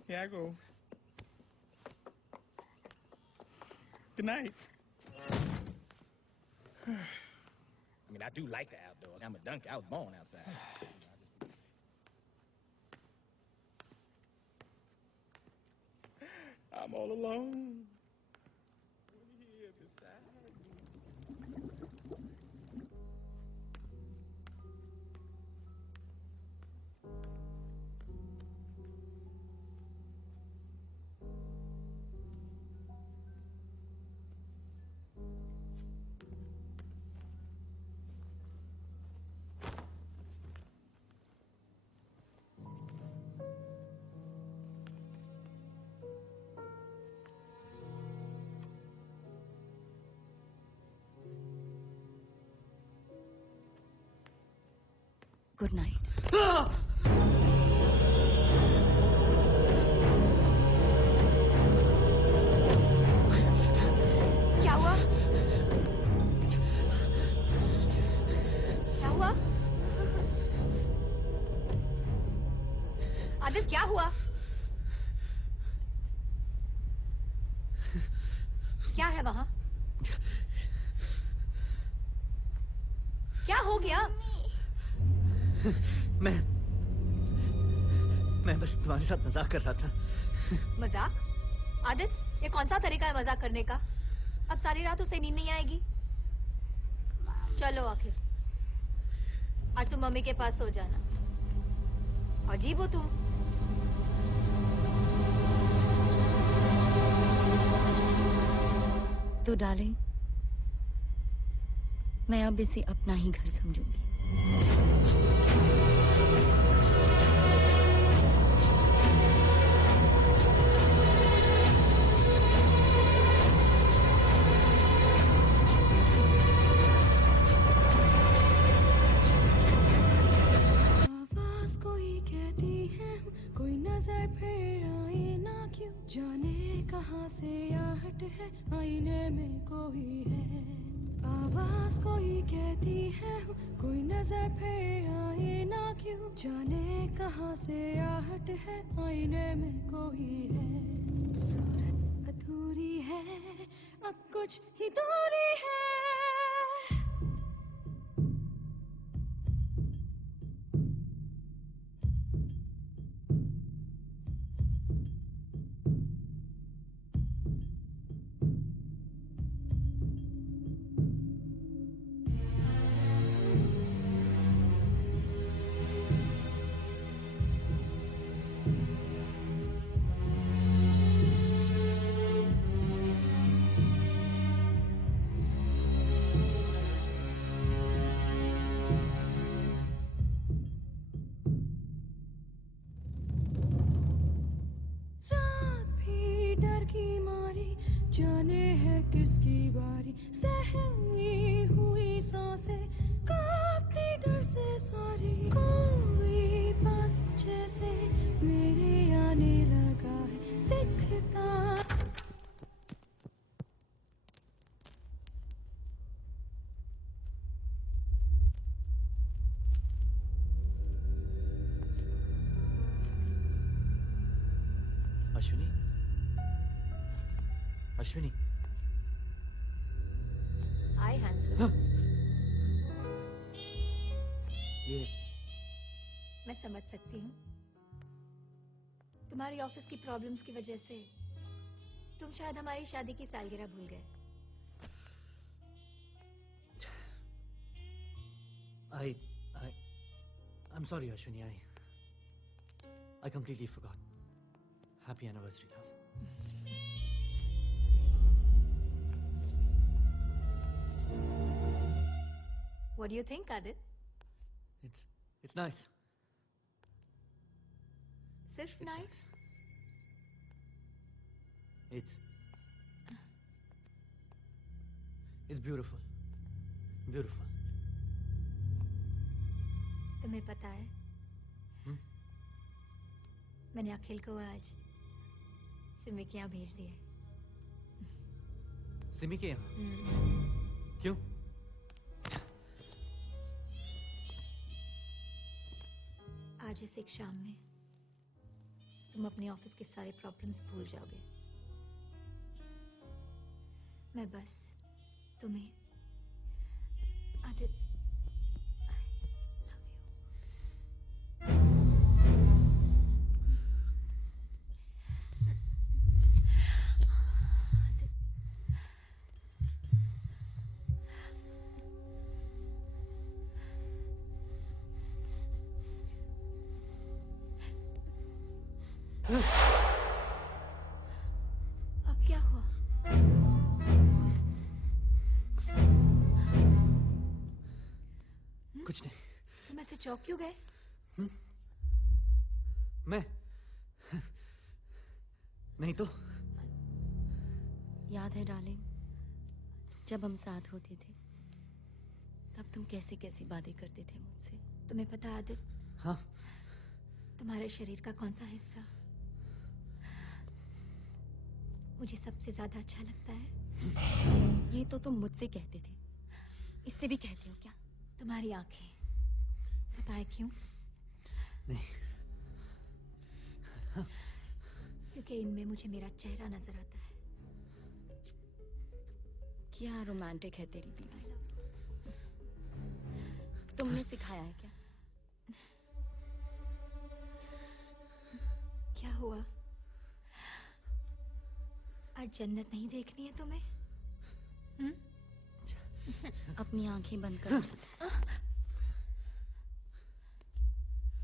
Here I go. Good night. I mean, I do like the outdoors. I'm a dunker. I was born outside. I'm all alone. Here beside me. Good night. क्या हुआ? क्या हुआ? आदिल क्या हुआ? क्या है वहां? क्या हो गया? मैं बस तुम्हारे साथ मजाक कर रहा था। मजाक? आदिल, ये कौन सा तरीका है मजाक करने का? अब सारी रात उसे नींद नहीं आएगी। चलो आखिर आज तुम मम्मी के पास सो जाना। अजीब हो तुम। तो डार्लिंग, मैं अब इसे अपना ही घर समझूंगी। आवाज कोई कहती है कोई नजर फिर आए ना क्यों, जाने कहाँ से आहट है आईने में कोई है। आवाज कोई कहती है कोई नजर फिर आए ना क्यों, जाने कहाँ से आहट है आईने में कोई है। सूरत अधूरी है अब कुछ ही दूरी है। जाने है किसकी बारी, सहमी हुई सांसें कांपती डर से सारी। कोई पास जैसे मेरे आने लगा है दिखता। अश्विनी, अश्विनी। हाय हैंडसम। ये मैं समझ सकती हूँ तुम्हारी ऑफिस की प्रॉब्लम्स की वजह से तुम शायद हमारी शादी की सालगिरह भूल गए। I'm sorry, Ashwini. I completely forgot. Happy anniversary, love. What do you think, Adit? It's nice. सिर्फ nice? It's beautiful. Beautiful. तुम्हें पता है मैंने अखिल को आज सिमी के यहाँ भेज दिया। सिमी के यहाँ? क्यों? आज इस एक शाम में तुम अपने ऑफिस के सारे प्रॉब्लम्स भूल जाओगे। मैं बस तुम्हें आदित अब क्या हुआ? कुछ नहीं। तुम ऐसे चौंक क्यों गए? मैं नहीं तो। याद है डार्लिंग, जब हम साथ होते थे तब तुम कैसी कैसी बातें करते थे मुझसे। तुम्हें पता आदित्य, हाँ तुम्हारे शरीर का कौन सा हिस्सा मुझे सबसे ज्यादा अच्छा लगता है? ये तो तुम मुझसे कहते थे, इससे भी कहते हो क्या? तुम्हारी आंखें। बताए क्यों? नहीं। क्योंकि इनमें मुझे मेरा चेहरा नजर आता है। क्या रोमांटिक है तेरी बीवी। तुमने सिखाया है क्या? क्या हुआ? आज जन्नत नहीं देखनी है तुम्हें? अपनी आंखें बंद कर।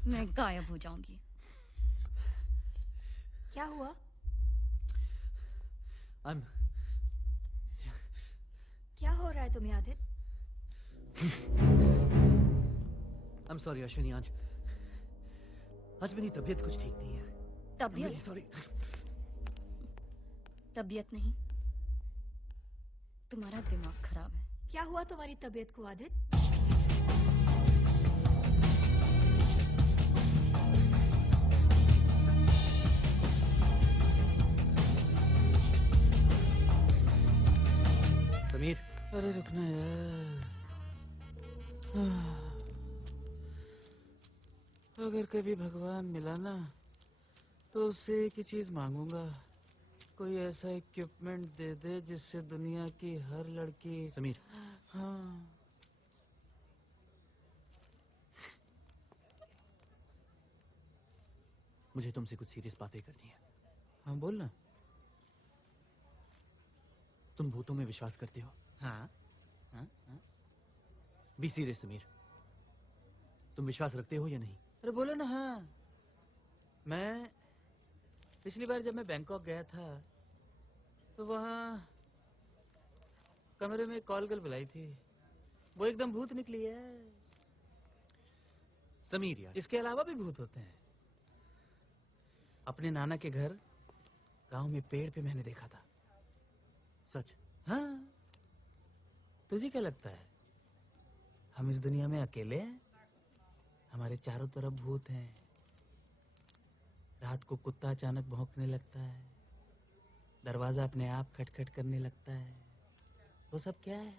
मैं गायब हो जाऊंगी। क्या हुआ? क्या हो रहा है तुम्हें आदित्य? I'm sorry अश्विनी, आज मेरी तबीयत कुछ ठीक नहीं है। तबीयत? सॉरी। तबीयत नहीं, तुम्हारा दिमाग खराब है। क्या हुआ तुम्हारी तबीयत को आदित्य? समीर, अरे रुकना यार। अगर कभी भगवान मिला ना तो उससे एक ही चीज मांगूंगा, कोई ऐसा इक्विपमेंट दे दे जिससे दुनिया की हर लड़की। समीर। हाँ। मुझे तुमसे कुछ सीरियस बातें करनी है। हाँ बोल ना। तुम भूतों में विश्वास करते हो? हाँ हाँ हाँ। बी सीरियस समीर, तुम विश्वास रखते हो या नहीं? अरे बोलो ना। हाँ, मैं पिछली बार जब मैं बैंकॉक गया था तो वहाँ कमरे में एक कॉल गर्ल बुलाई थी, वो एकदम भूत निकली है। समीर यार, इसके अलावा भी भूत होते हैं। अपने नाना के घर गांव में पेड़ पे मैंने देखा था। सच? हाँ। तुझे क्या लगता है हम इस दुनिया में अकेले हैं? हमारे चारों तरफ भूत हैं। रात को कुत्ता अचानक भौंकने लगता है, दरवाजा अपने आप खटखट करने लगता है। वो सब क्या है?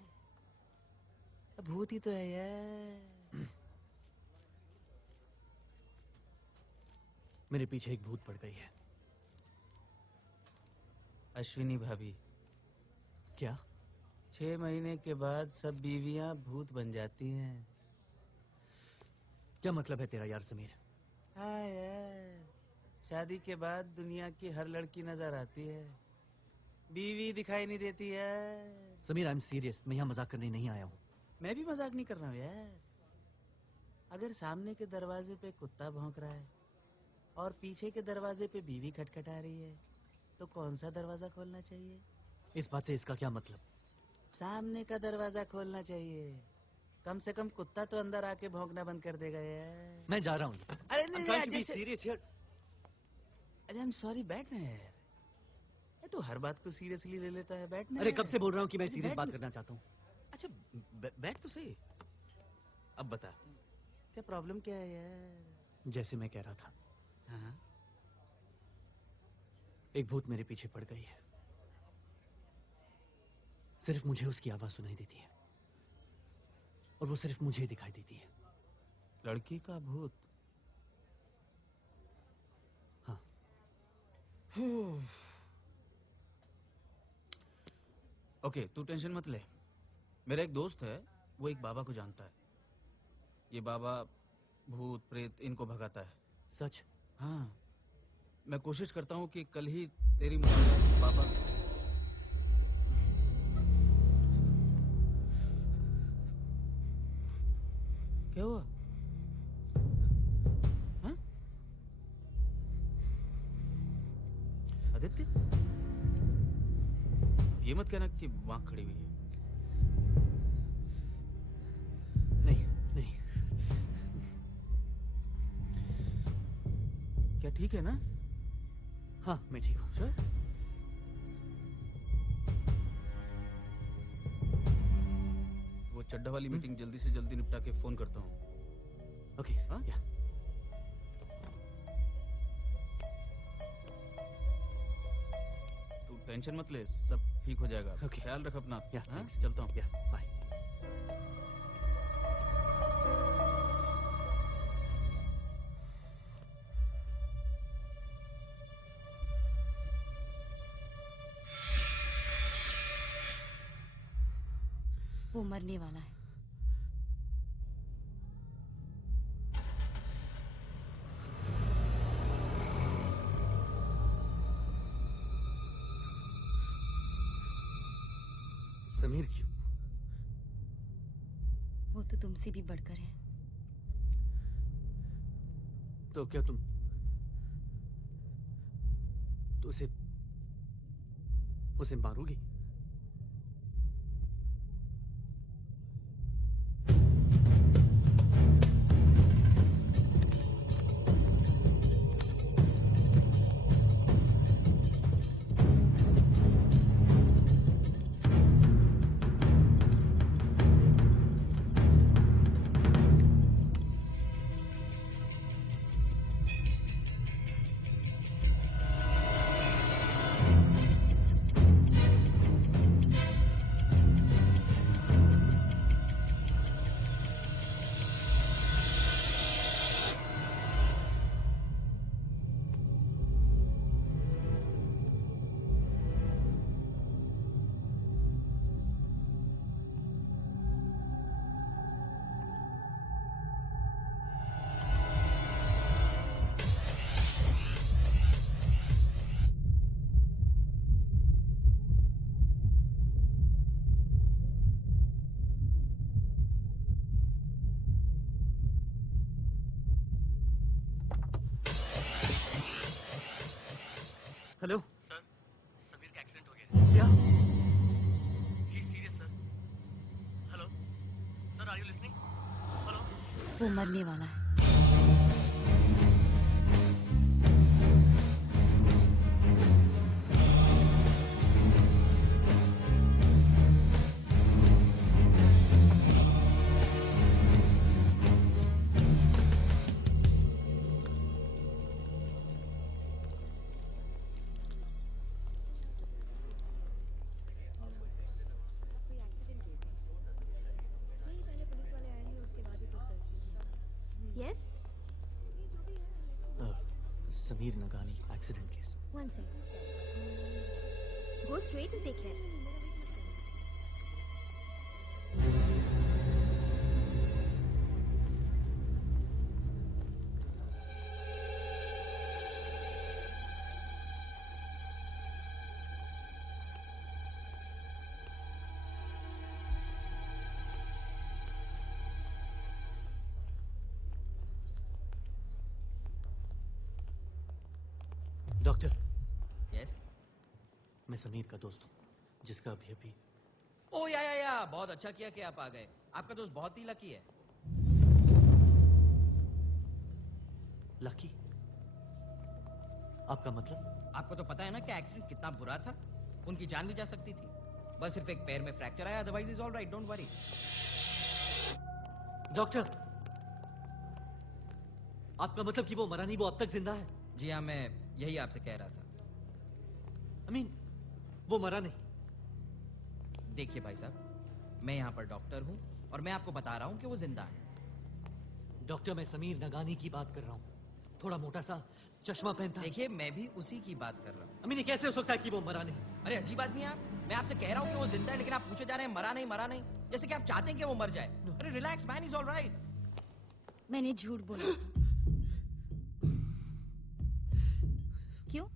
भूत ही तो है यार। मेरे पीछे एक भूत पड़ गई है। अश्विनी भाभी। क्या? 6 महीने के बाद सब बीवियां भूत बन जाती हैं। क्या मतलब है तेरा यार समीर? हाँ यार, शादी के बाद दुनिया की हर लड़की नजर आती है, बीवी दिखाई नहीं देती है। समीर, आई एम सीरियस, मैं यहाँ मजाक करने नहीं आया हूँ। मैं भी मजाक नहीं कर रहा हूँ यार। अगर सामने के दरवाजे पे कुत्ता भौंक रहा है और पीछे के दरवाजे पे बीवी खटखटा रही है तो कौन सा दरवाजा खोलना चाहिए? इस बात से इसका क्या मतलब? सामने का दरवाजा खोलना चाहिए। कम से कम कुत्ता तो अंदर आके भौंकना बंद कर देगा यार। मैं जा रहा हूँ। अरे नहीं, सीरियस यार। अरे आई एम सॉरी, बैठ ना यार। तू हर बात को सीरियसली ले लेता है, बैठ ना। अरे कब से बोल रहा हूँ कि मैं सीरियस बात करना चाहता हूँ। अच्छा बैठ तो सही। अब बता, क्या प्रॉब्लम क्या है यार? जैसे मैं कह रहा था, हाँ, एक भूत मेरे पीछे पड़ गई है। सिर्फ मुझे उसकी आवाज सुनाई देती है और वो सिर्फ मुझे दिखाई देती है। लड़की का भूत? हाँ। ओके, तू टेंशन मत ले। मेरा एक दोस्त है, वो एक बाबा को जानता है। ये बाबा भूत प्रेत इनको भगाता है। सच? हाँ, मैं कोशिश करता हूँ कि कल ही तेरी मुलाकात बाबा। क्या हुआ? हाँ? आदित्य, ये मत कहना कि वहां खड़ी हुई है। नहीं नहीं। क्या ठीक है ना? हाँ, मैं ठीक हूँ। सर, वो चड्डा वाली मीटिंग जल्दी से जल्दी निपटा के फोन करता हूँ। ओके हाँ? या तू टेंशन मत ले, सब ठीक हो जाएगा। Okay. ख्याल रख अपना। या हाँ? थैंक्स चलता हूँ। या बाय वो मरने वाला है। समीर क्यों? वो तो तुमसे भी बढ़कर है। तो क्या तुम तो उसे मारोगी? हेलो सर, समीर का एक्सीडेंट हो गया। क्या? He is serious sir. Hello sir, are you listening? Hello. वो मरने वाला है। Yes? Sameer Nagani accident case. One second. Go straight and take care. Doctor. Yes. मैं समीर का दोस्त हूँ, जिसका अभी ओ या बहुत अच्छा किया कि आप आ गए। आपका दोस्त बहुत ही लकी है। लकी? आपका मतलब? आपको तो पता है ना कि एक्सीडेंट कितना बुरा था। उनकी जान भी जा सकती थी। बस सिर्फ एक पैर में फ्रैक्चर आया, otherwise is all right, don't worry. Doctor, आपका मतलब कि वो मरा नहीं, वो अब तक जिंदा है? जी हाँ, मैं यही आपसे कह रहा था। वो मरा नहीं। देखिए भाई साहब, मैं यहाँ पर डॉक्टर हूँ और मैं आपको बता रहा हूँ कि वो जिंदा है। डॉक्टर, मैं समीर नगानी की बात कर रहा हूँ। थोड़ा मोटा सा, चश्मा पहनता। देखिए, मैं भी उसी की बात कर रहा हूँ। ये कैसे हो सकता है कि वो मरा नहीं? अरे अजीब आदमी है आप। मैं आपसे कह रहा हूँ कि वो जिंदा है, लेकिन आप पूछे जा रहे हैं मरा नहीं, जैसे कि आप चाहते हैं कि वो मर जाए। अरे relax man, is all right. मैंने झूठ बोला था। क्यों?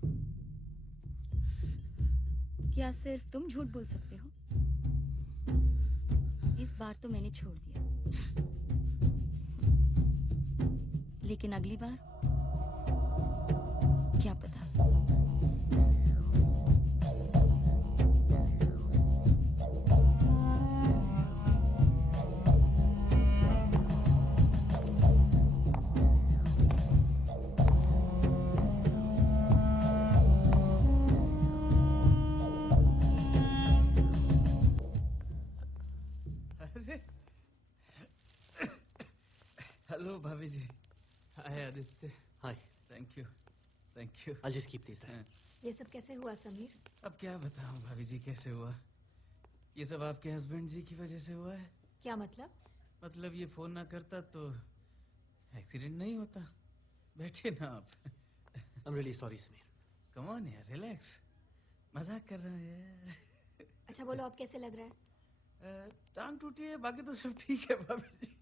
क्या सिर्फ तुम झूठ बोल सकते हो? इस बार तो मैंने छोड़ दिया, लेकिन अगली बार क्या पता। हेलो भाभी जी। Hi Aditya. Hi. Thank you. Thank you. I'll just keep these there. ये सब कैसे हुआ समीर? अब क्या बताऊं भाभी जी कैसे हुआ। ये सब आपके हस्बैंड जी की वजह से हुआ है। क्या मतलब? मतलब ये फोन ना करता तो एक्सीडेंट नहीं होता। बैठिए ना आप। I'm really sorry, Sameer. Come on यार, रिलैक्स। मजाक कर रहा हूँ यार। अच्छा बोलो, अब कैसे लग रहा है? टांग टूटी है, बाकी तो सब ठीक है भाभी जी।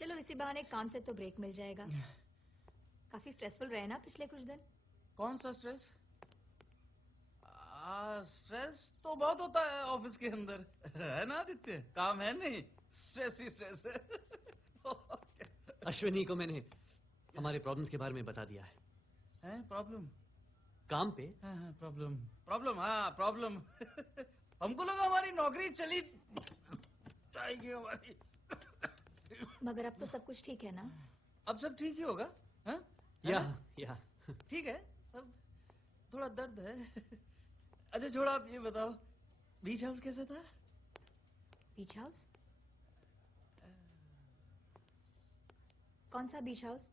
चलो इसी बहाने काम से तो ब्रेक मिल जाएगा। काफी स्ट्रेसफुल रहे ना पिछले कुछ दिन? कौन सा स्ट्रेस? स्ट्रेस तो बहुत होता है ऑफिस के अंदर, है ना आदित्य? काम है नहीं, स्ट्रेस ही स्ट्रेस है। अश्विनी को मैंने हमारे प्रॉब्लम्स के बारे में बता दिया है। हैं प्रॉब्लम? काम पे? हाँ प्रॉब्लम प्रॉब्लम हाँ प्रॉब्लम। हमको लगा हमारी नौकरी चली जाएगी हमारी। मगर अब तो सब कुछ ठीक है ना? अब सब ठीक ही होगा। हाँ या ठीक है सब। थोड़ा दर्द है। अच्छा छोड़ो, आप ये बताओ बीच हाउस कैसा था? बीच हाउस? कौन सा बीच हाउस?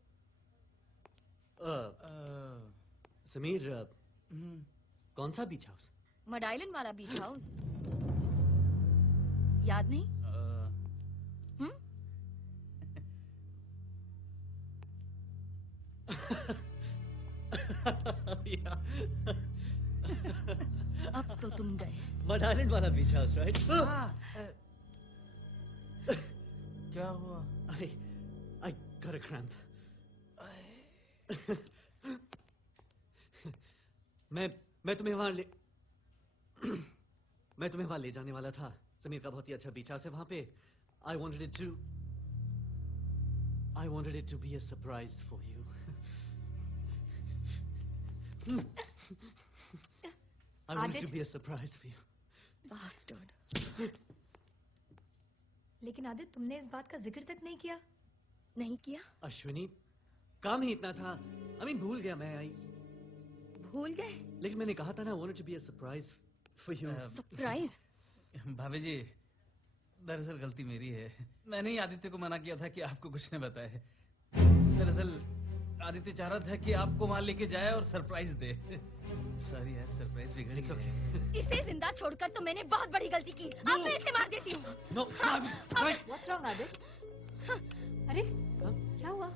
समीर, कौन सा बीच हाउस? मड आइलैंड वाला बीच हाउस। याद नहीं? अब तो तुम गए। मड आइलैंड वाला बीच हाउस, राइट? क्या हुआ? I got a cramp. मैं तुम्हें वहां ले जाने वाला था। समीर का बहुत ही अच्छा बीच हाउस है वहां पे। I wanted it to be a surprise for you. I wanted it to be a surprise for you. Bastard. लेकिन आदित्य, तुमने इस बात का जिक्र तक नहीं किया। नहीं किया? अश्विनी, काम ही इतना था। भूल गया मैं। भूल गए? लेकिन मैंने कहा था ना, I wanted to be a surprise for you. Surprise? भाभी जी, दरअसल गलती मेरी है। मैंने ही आदित्य को मना किया था कि आपको कुछ न बताए। दरअसल आदित्य चाह रहा था कि आपको वहां लेके जाए और सरप्राइज दे। सॉरी यार, सरप्राइज बिगड़ गया। इसे जिंदा छोड़कर तो मैंने बहुत बड़ी गलती की। अब मैं इसे मार देती हूँ। No, What's wrong, Aditya? अरे क्या हुआ?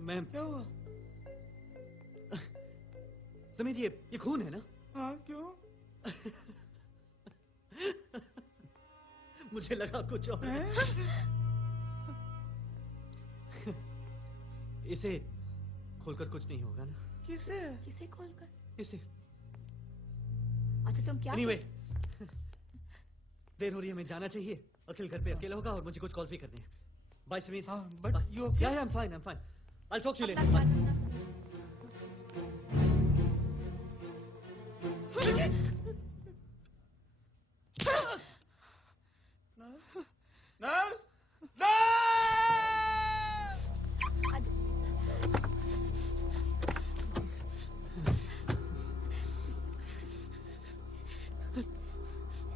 मैम, क्या हुआ? समीर, ये खून है ना? हाँ, क्यों? मुझे लगा कुछ और। इसे खोलकर कुछ नहीं होगा ना? किसे खोलकर? इसे। आदित्य, तुम क्या? Anyway, देर हो रही है, हमें जाना चाहिए। अखिल घर पे अकेला होगा और मुझे कुछ कॉल्स भी करने हैं। Bye Sameer. But you okay? Yeah, I'm fine. I'll talk to you later. Nurse!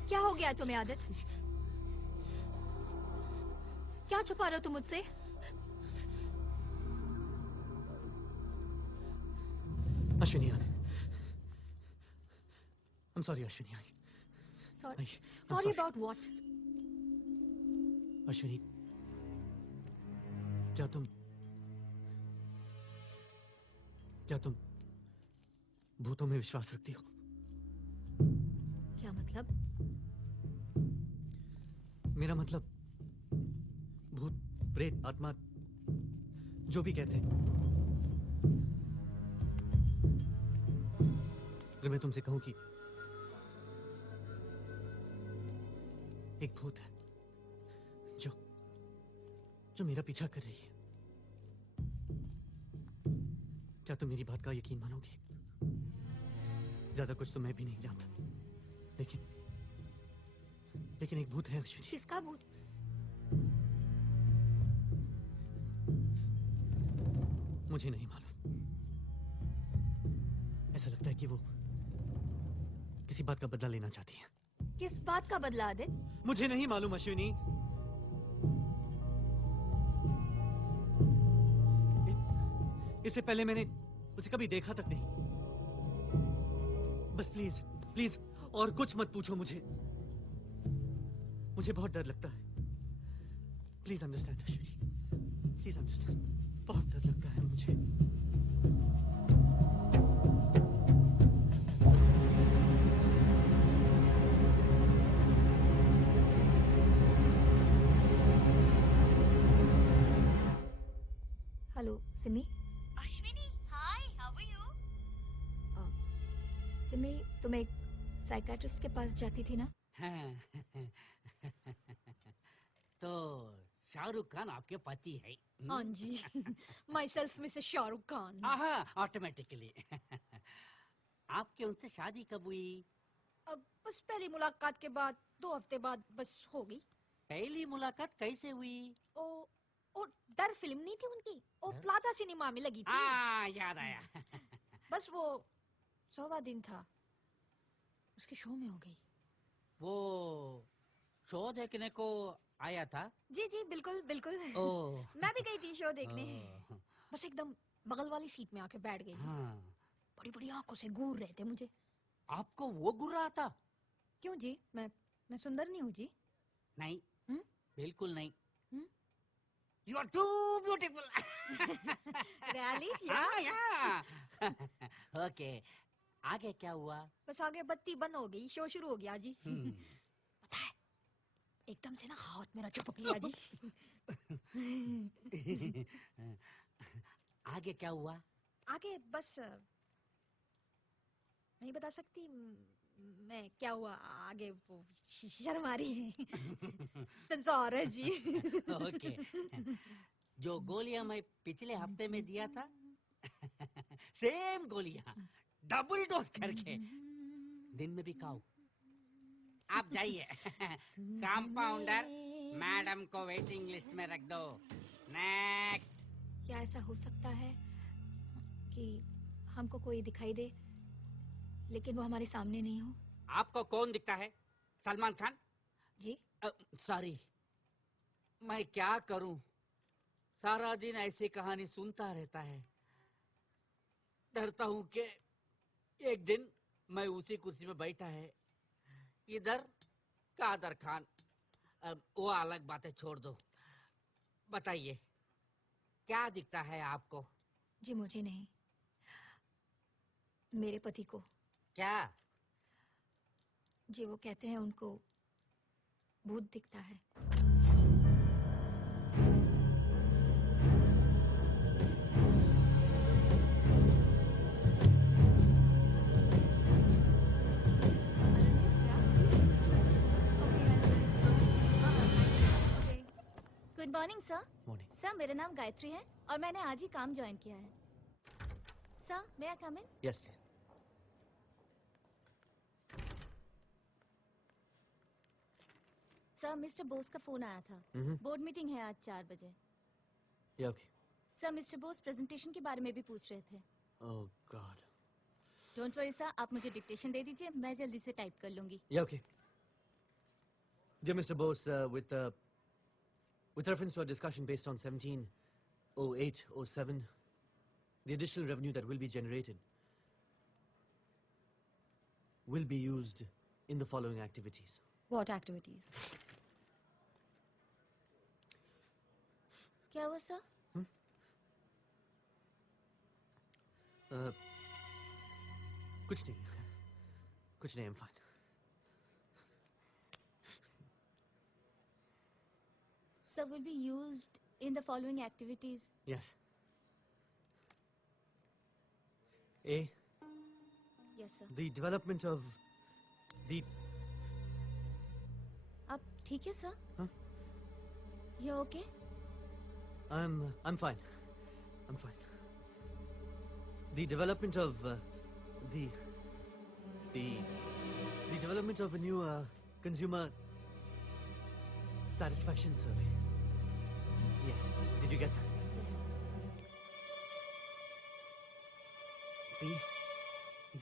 क्या हो गया तुम्हें आदित्य? क्या छुपा रहे हो तुम मुझसे? Ashwini, I'm sorry, Ashwini. Sorry about what? Ashwini, क्या तुम भूतों में विश्वास रखती हो? क्या मतलब? मेरा मतलब भूत, प्रेत, आत्मा, जो भी कहते हैं। अगर मैं तुमसे कहूं कि एक भूत है जो मेरा पीछा कर रही है, क्या तुम मेरी बात का यकीन मानोगे? ज्यादा कुछ तो मैं भी नहीं जानता, लेकिन एक भूत है अश्विनी। किसका भूत? मुझे नहीं मालूम। ऐसा लगता है कि वो किसी बात का बदला लेना चाहती है। किस बात का बदला आदित्य? मुझे नहीं मालूम अश्विनी। इससे पहले मैंने उसे कभी देखा तक नहीं। बस प्लीज प्लीज और कुछ मत पूछो मुझे। मुझे बहुत डर लगता है। Please understand Ashwini, please understand. बहुत डर लगता है मुझे। Hello Simi. Ashwini, hi, how are you? Simi, तुम एक साइकियाट्रिस्ट के पास जाती थी ना? तो शाहरुख खान आपके पति है? हाँ जी, myself Mrs Shahrukh Khan. हाँ, ऑटोमेटिकली। आपके उनसे शादी कब हुई? अब बस पहली मुलाकात के बाद 2 हफ्ते बाद बस हो गई। पहली मुलाकात कैसे हुई? ओ डर फिल्म नहीं थी उनकी, ओ प्लाजा सिनेमा में लगी थी। हाँ, याद आया। बस वो 100वां दिन था, उसके शो में हो गई। वो शो देखने को आया था? जी जी, बिल्कुल बिल्कुल। मैं भी गई थी शो देखने। बस एकदम बगल वाली सीट में आके बैठ गई। हाँ। बड़ी बड़ी आंखों से घूर रहे थे मुझे। आपको वो घूर रहा था? क्यों जी, मैं सुंदर नहीं हूँ जी? नहीं, बिल्कुल नहीं। You are too beautiful. Really? Yeah. Okay. आगे क्या हुआ? बस आगे बत्ती बंद हो गई, शो शुरू हो गया जी। पता है, एकदम से ना हाथ मेरा चिपक लिया जी। आगे क्या हुआ? आगे बस नहीं बता सकती मैं क्या हुआ आगे, वो शर्म आ रही है। संसार है जी। ओके। जो गोलियां मैं पिछले हफ्ते में दिया था, सेम गोलियां, डबल डोज करके, दिन में भी खाओ। आप जाइए। कंपाउंडर, मैडम को वेटिंग लिस्ट में रख दो। नेक्स्ट। क्या ऐसा हो सकता है कि हमको कोई दिखाई दे लेकिन वो हमारे सामने नहीं हो? आपको कौन दिखता है? सलमान खान? जी? सॉरी, मैं क्या करूं? सारा दिन ऐसी कहानी सुनता रहता है। डरता हूं कि एक दिन मैं उसी कुर्सी में बैठा है। इधर कादर खान। वो अलग बातें छोड़ दो। बताइए, क्या दिखता है आपको? जी मुझे नहीं, मेरे पति को। क्या? जी वो कहते हैं उनको भूत दिखता है। Good morning sir. Morning. Sir मेरा नाम गायत्री है और मैंने आज ही काम ज्वाइन किया है। Sir may I come in? Yes please. Sir mister Bose का फोन आया था। बोर्ड मीटिंग है आज 4 बजे। या okay. Sir mister Bose presentation के बारे में भी पूछ रहे थे। ओह गॉड। डोंट वरी सर, आप मुझे डिक्टेशन दे दीजिए, मैं जल्दी से टाइप कर लूंगी। या okay. Dear Mr. Bose, with reference to our discussion based on 170807, the additional revenue that will be generated will be used in the following activities. What activities? क्या हुआ सर? कुछ नहीं, कुछ नहीं, I'm fine. Sir, will be used in the following activities. Yes. A. Yes, sir. The development of the. आप ठीक है sir? Huh? You okay? I'm fine. I'm fine. The development of the development of a new consumer satisfaction survey. Yes. Did you get that? Yes, sir. B.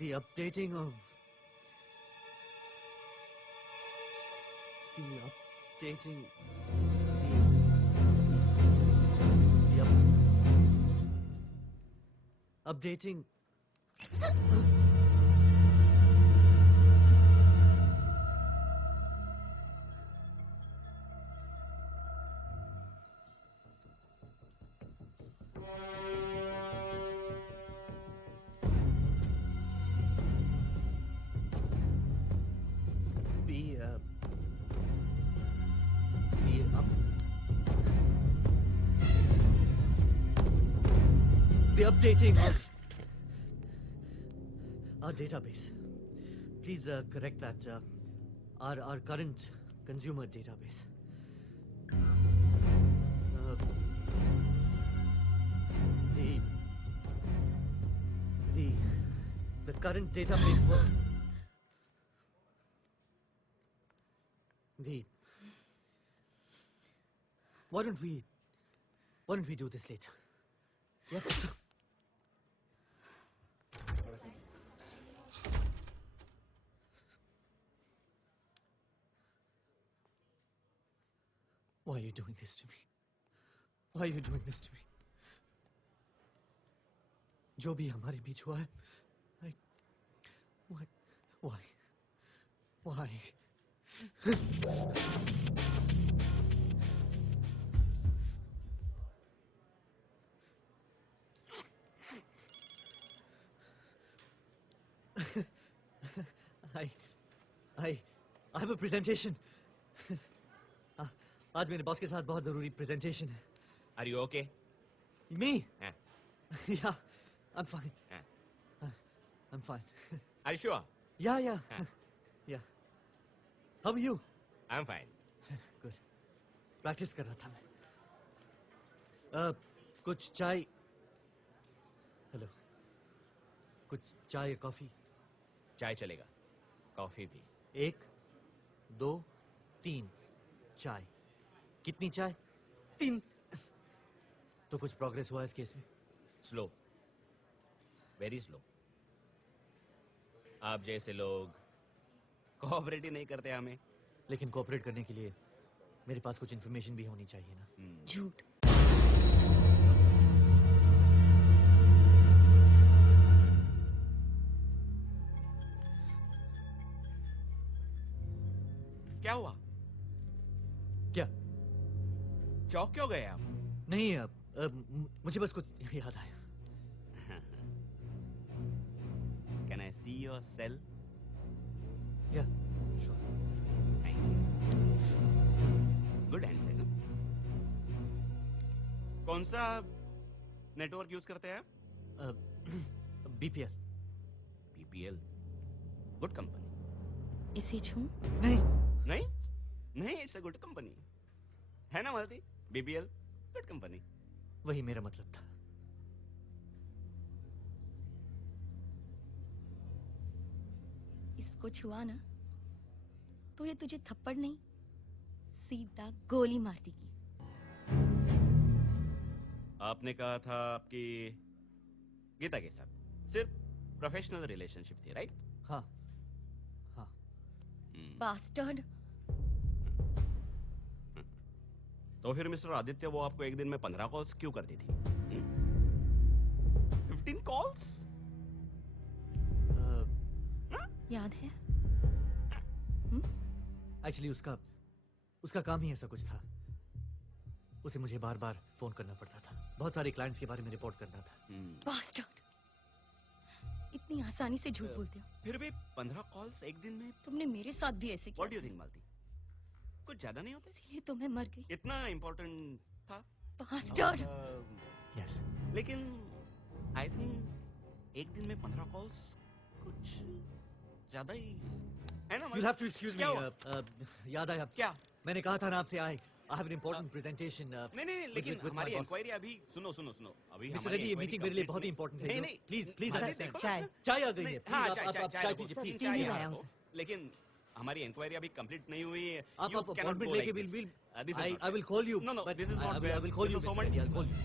The updating of Updating. Be up. The updating of our database. Please correct that. Our current consumer database. The current database was Why don't we do this later? Yes. Why are you doing this to me? Why are you doing this to me? जो भी हमारे बीच हुआ है, why? I have a presentation. आज मेरे boss के साथ बहुत जरूरी presentation है. Are you okay? Me? हाँ. Yeah, I'm fine. हाँ. I'm fine. Are you sure? Yeah. हाँ. Yeah. How are you? I'm fine. Good. Practice कर रहा था मैं. कुछ चाय. Hello. कुछ चाय या कॉफी? चाय चलेगा. कॉफी भी. 1, 2, 3 चाय. कितनी चाय? 3. तो कुछ प्रोग्रेस हुआ इस केस में? Slow, very slow. आप जैसे लोग कोऑपरेट ही नहीं करते हमें. लेकिन कोऑपरेट करने के लिए मेरे पास कुछ इन्फॉर्मेशन भी होनी चाहिए ना. झूठ. क्या हुआ? क्या? चौक क्यों गए आप? नहीं, मुझे बस कुछ याद आया. Can I see your cell? Yeah, sure. Thank you. Good handset. Huh? कौन सा नेटवर्क यूज करते हैं आप? BPL. BPL. Good company. इसे छू? नहीं, इट्स अ गुड कंपनी. है ना मालती? BPL good company. वही मेरा मतलब था. इसको छुआ ना तो ये तुझे थप्पड़ नहीं सीधा गोली मार देगी. आपने कहा था आपकी गीता के साथ सिर्फ प्रोफेशनल रिलेशनशिप थी, राइट? हाँ. बास्टर्ड. तो फिर मिस्टर आदित्य वो आपको एक दिन में 15 कॉल्स क्यों करती थी? 15 कॉल्स? याद है? एक्चुअली उसका काम ही ऐसा कुछ था. उसे मुझे बार बार फोन करना पड़ता था. बहुत सारे क्लाइंट्स के बारे में रिपोर्ट करना था. बास्टर्ड. इतनी आसानी से झूठ बोलते हो. फिर भी 15 कॉल्स एक दिन में. तुमने मेरे साथ भी ऐसे किया. What do you think, मालती? कुछ ज्यादा नहीं होते? इसलिए तो मैं मर गई. इतना इम्पोर्टेंट था? बास्टर्ड. यस. लेकिन आई थिंक एक दिन में 15 कॉल्स कुछ ज्यादा ही है ना? You'll have to excuse me. याद आया. क्या? मैंने कहा था ना आपसे I have an important presentation. नहीं, लेकिन हमारी इंक्वायरी अभी सुनो. अभी मिस्टर रेड्डी, ये मीटिंग मेरे लिए बहुत ही इंपॉर्टेंट है. नहीं, प्लीज चाय आ गई है. हाँ, आप चाय पीजिए प्लीज. लेकिन हमारी इंक्वायरी अभी कंप्लीट नहीं हुई है. आप अपॉइंटमेंट लेके will I will call you. No, this is not. I will call you. So much. I'll call you.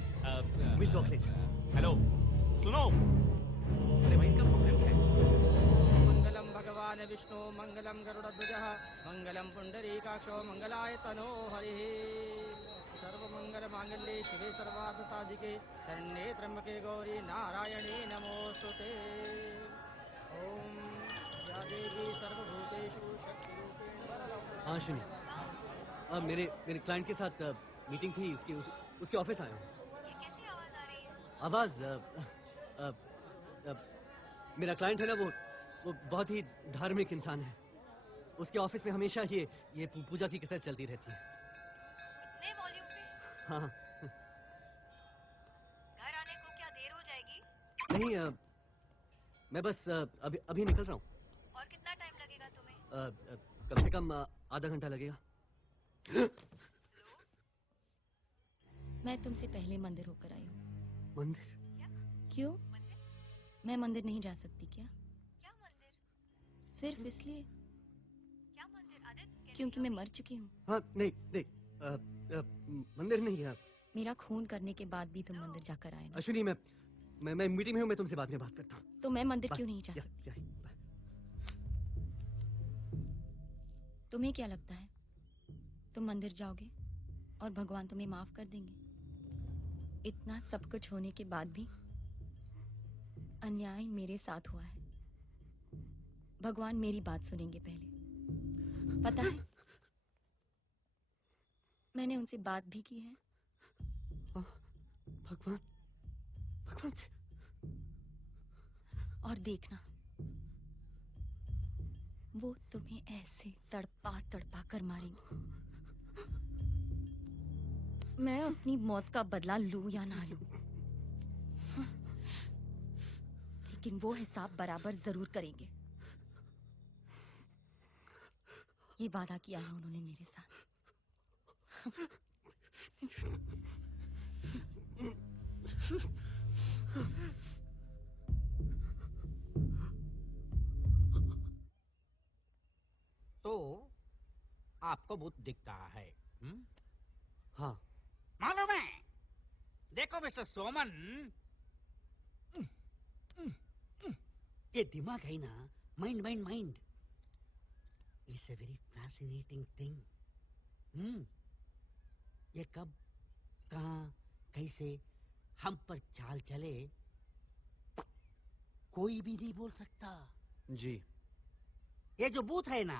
We'll talk later. Hello, सुनो. अरे भाई इनका प्रॉब्लम क्या है? मंगलम भगवान भगवान् विष्णु मङ्गलं गरुडध्वजः मङ्गलं पुण्डरीकाक्षो मङ्गलाय तनो हरिः सर्वमङ्गलमाङ्गल्ये शिवे सर्वार्थसाधिके शरण्ये त्र्यम्बके गौरी नारायणे नमोऽस्तुते ॐ या देवी सर्वभूतेषु शक्तिरूपेण। हाँ सुनिए, मेरे क्लाइंट के साथ मीटिंग थी, उसके ऑफिस आया हूँ। कैसी आवाज आ रही है? आवाज मेरा क्लाइंट है ना, वो बहुत ही धार्मिक इंसान है। उसके ऑफिस में हमेशा ये पूजा की कैसेट चलती रहती है। इतने वॉल्यूम पे? हाँ। घर आने को क्या देर हो जाएगी? नहीं, मैं बस अभी निकल रहा हूँ। और कितना टाइम लगेगा तुम्हें? कम से कम आधा घंटा लगेगा। मैं तुमसे पहले मंदिर होकर आई हूँ। मंदिर? क्यों? मैं मंदिर नहीं जा सकती क्या? क्या मंदिर? सिर्फ इसलिए? क्या मंदिर आदित्य? क्योंकि मैं मर चुकी हूँ। हाँ, नहीं, मंदिर नहीं है। मेरा खून करने के बाद भी तुम मंदिर जाकर आए ना। अश्विनी, मैं मीटिंग में हूँ, मैं तुमसे बाद में बात करता हूँ। तो मैं मंदिर क्यों नहीं जा सकती? तुम्हें क्या लगता है तुम मंदिर जाओगे और भगवान तुम्हें माफ कर देंगे? इतना सब कुछ होने के बाद भी अन्याय मेरे साथ हुआ है। भगवान मेरी बात सुनेंगे पहले। पता है मैंने उनसे बात भी की है। भगवान से? और देखना, वो तुम्हें ऐसे तड़पा तड़पा कर मारेंगे। मैं अपनी मौत का बदला लूं या ना लूं, लेकिन वो हिसाब बराबर जरूर करेंगे। ये वादा किया है उन्होंने मेरे साथ। तो आपको भूत दिखता है? हाँ। मालूम है? देखो मिस्टर सोमन, ये दिमाग है ना, mind it's a very fascinating thing. ये कब, कहाँ, कैसे हम पर चाल चले कोई भी नहीं बोल सकता। जी। ये जो भूत है ना,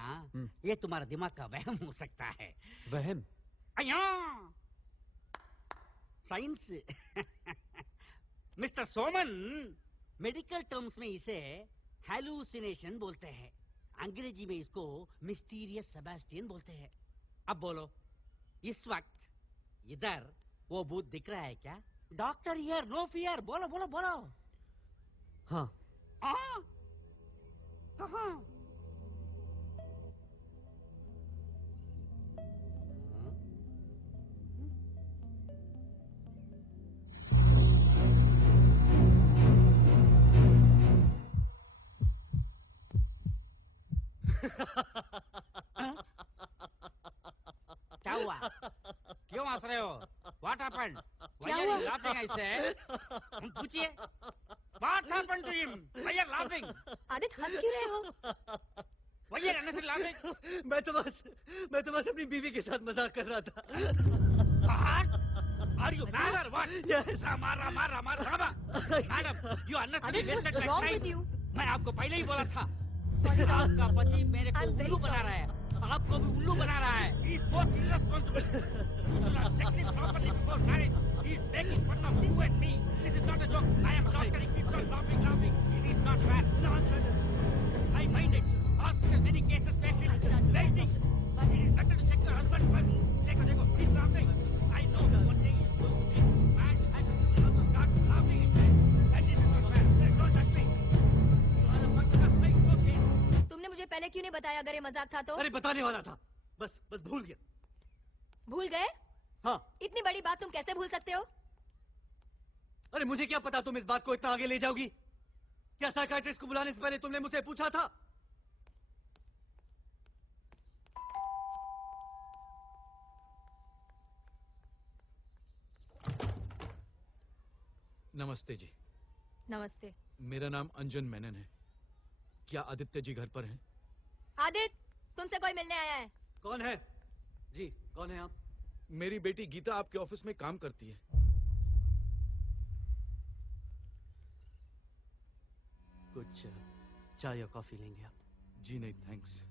ये तुम्हारा दिमाग का वहम हो सकता है। वहम? Science. Mister Soman, medical terms में इसे हैलुसिनेशन बोलते हैं। अंग्रेजी में इसको मिस्टीरियस सेबेस्टियन बोलते हैं। अब बोलो, इस वक्त इधर वो भूत दिख रहा है क्या? Doctor here, no fear. बोलो बोलो बोलो। हाँ। कहाँ? क्या हुआ? क्यों हंस रहे हो? What happened? Why are you laughing? I said. पूछिए. What happened to him? Why are you laughing? Aditya, हंस क्यों रहे हो? Why are you unnecessarily laughing? मैं तो बस अपनी बीवी के साथ मजाक कर रहा था। What? Are you mad or what? Yes. Rama. Madam, you unnecessarily wasted my wrong time. with you? मैं आपको पहले ही बोला था। आपका पति मेरे को उल्लू बना रहा है। आपको भी उल्लू बना रहा है। He is both irresponsible. You should have checked it properly before marriage. He is making fun of you and me. This is not a joke. I am a doctor. He keeps on laughing. It is not fair. Nonsense. I mind it. Hospital, many cases, patients waiting. It is better to check your husband first. Dekho. He's laughing. I know one day he's going to get mad and you will also start laughing at me. And this is not fair. Don't touch me. You are a fucking okay. तुमने मुझे पहले क्यों नहीं बताया अगर ये मजाक था तो? अरे बताने वाला था, बस भूल गया। भूल गए? हाँ। इतनी बड़ी बात तुम कैसे भूल सकते हो? अरे मुझे क्या पता तुम इस बात को इतना आगे ले जाओगी? क्या साइकियाट्रिस्ट को बुलाने से पहले तुमने मुझसे पूछा था? नमस्ते जी। नमस्ते। मेरा नाम अंजन मेनन है। क्या आदित्य जी घर पर हैं? आदित्य, तुमसे कोई मिलने आया है। कौन है? जी, कौन है आप? मेरी बेटी गीता आपके ऑफिस में काम करती है। कुछ चाय या कॉफी लेंगे आप? जी नहीं, थैंक्स।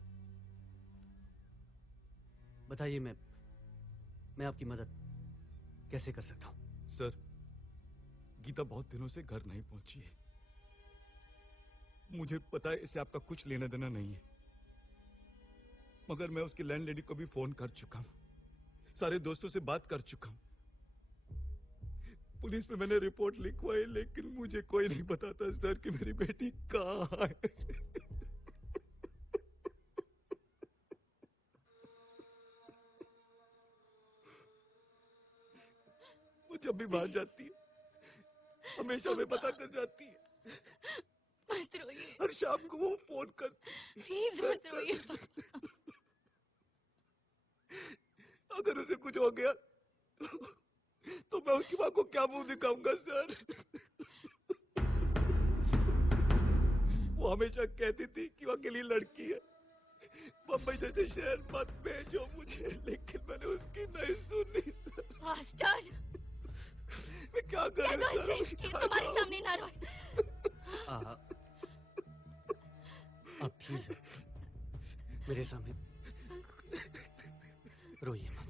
बताइए, मैं आपकी मदद कैसे कर सकता हूँ? सर, गीता बहुत दिनों से घर नहीं पहुंची है। मुझे पता है इससे आपका कुछ लेना देना नहीं है, मगर मैं उसकी लैंडलेडी को भी फोन कर चुका हूं, सारे दोस्तों से बात कर चुका हूं, पुलिस में मैंने रिपोर्ट लिखवाई, लेकिन मुझे कोई नहीं बताता सर कि मेरी बेटी कहाँ है। वो जब भी बाहर जाती है हमेशा हमें पता कर जाती है। मत रोइए। हर शाम को वो फोन कर, प्लीज मत रोइए। अगर उसे कुछ हो गया तो मैं उसकी माँ को क्या मुंह दिखाऊंगा सर? वो हमेशा कहती थी कि वो अकेली लड़की है, मुंबई जैसे शहर मत भेजो मुझे, लेकिन मैंने उसकी नहीं सुनी सर। बास्टर्ड! मैं क्या करूं सर? तुम्हारे सामने ना रोए। आप प्लीज मेरे सामने रोइए मत।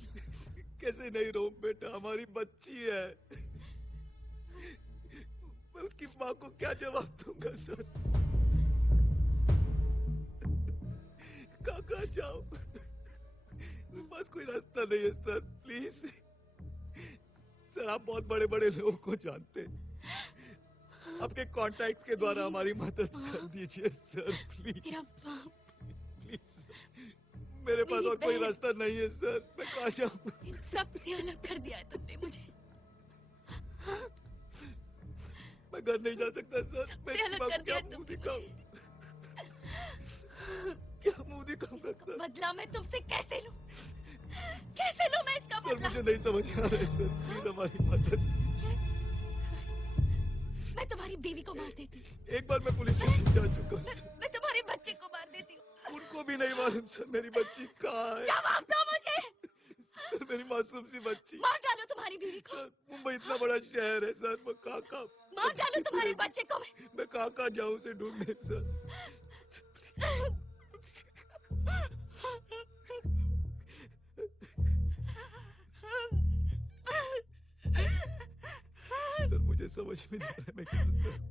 कैसे नहीं रो बेटा, हमारी बच्ची है। मैं उसकी माँ को क्या जवाब दूंगा सर? कहाँ जाओ? मेरे पास कोई रास्ता नहीं है सर, प्लीज सर। आप बहुत बड़े बड़े लोगों को जानते हैं, आपके कांटेक्ट के द्वारा हमारी मदद कर दीजिए सर, प्लीज प्लीज। मेरे पास और कोई रास्ता नहीं है सर, मैं कहाँ जाऊँ? सबसे अलग कर दिया है तुमने मुझे। मैं घर नहीं जा सकता सर। सबसे अलग कर दिया तुमने मुझे। क्या मुंह दिखाऊंगा सर? बदला मैं तुमसे कैसे लूं? कैसे लूं मैं इसका सर? बदला? मुझे नहीं समझ आ रहा है सर, प्लीज हमारी मदद। मैं तुम्हारी बीवी को मार देती। एक बार मैं पुलिस स्टेशन जा चुका हूँ सर। मैं तुम्हारे बच्चे को मार देती हूँ। उनको भी नहीं मालूम सर मेरी बच्ची कहाँ है। जवाब दो मुझे। सर मेरी मासूम सी बच्ची। मार डालो तुम्हारी बीवी को। सर मुंबई इतना बड़ा शहर है सर, मैं कहाँ मार डालो तुम्हारे बच्चे को। मैं कहाँ जाऊँ उसे ढूंढने सर? सर मुझे समझ में नहीं आ रहा मैं क्या करूं।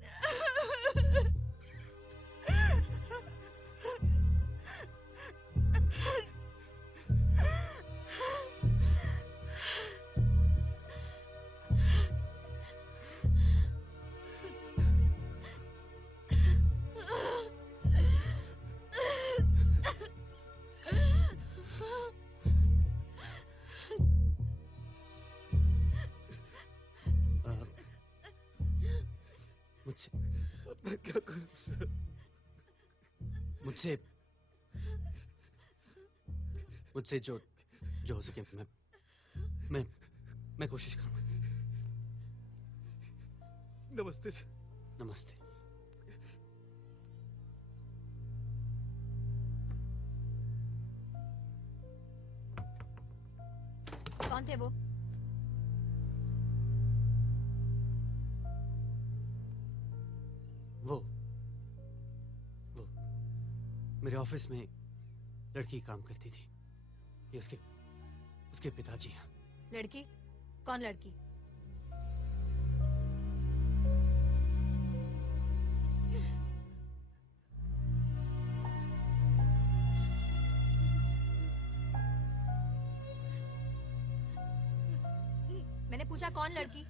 मैं क्या करूं सर? मुझसे जो हो सके मैं कोशिश करूंगा। नमस्ते सर। नमस्ते। कौन थे वो? वो मेरे ऑफिस में लड़की काम करती थी। ये उसके पिताजी हैं। लड़की? कौन लड़की? मैंने पूछा कौन लड़की?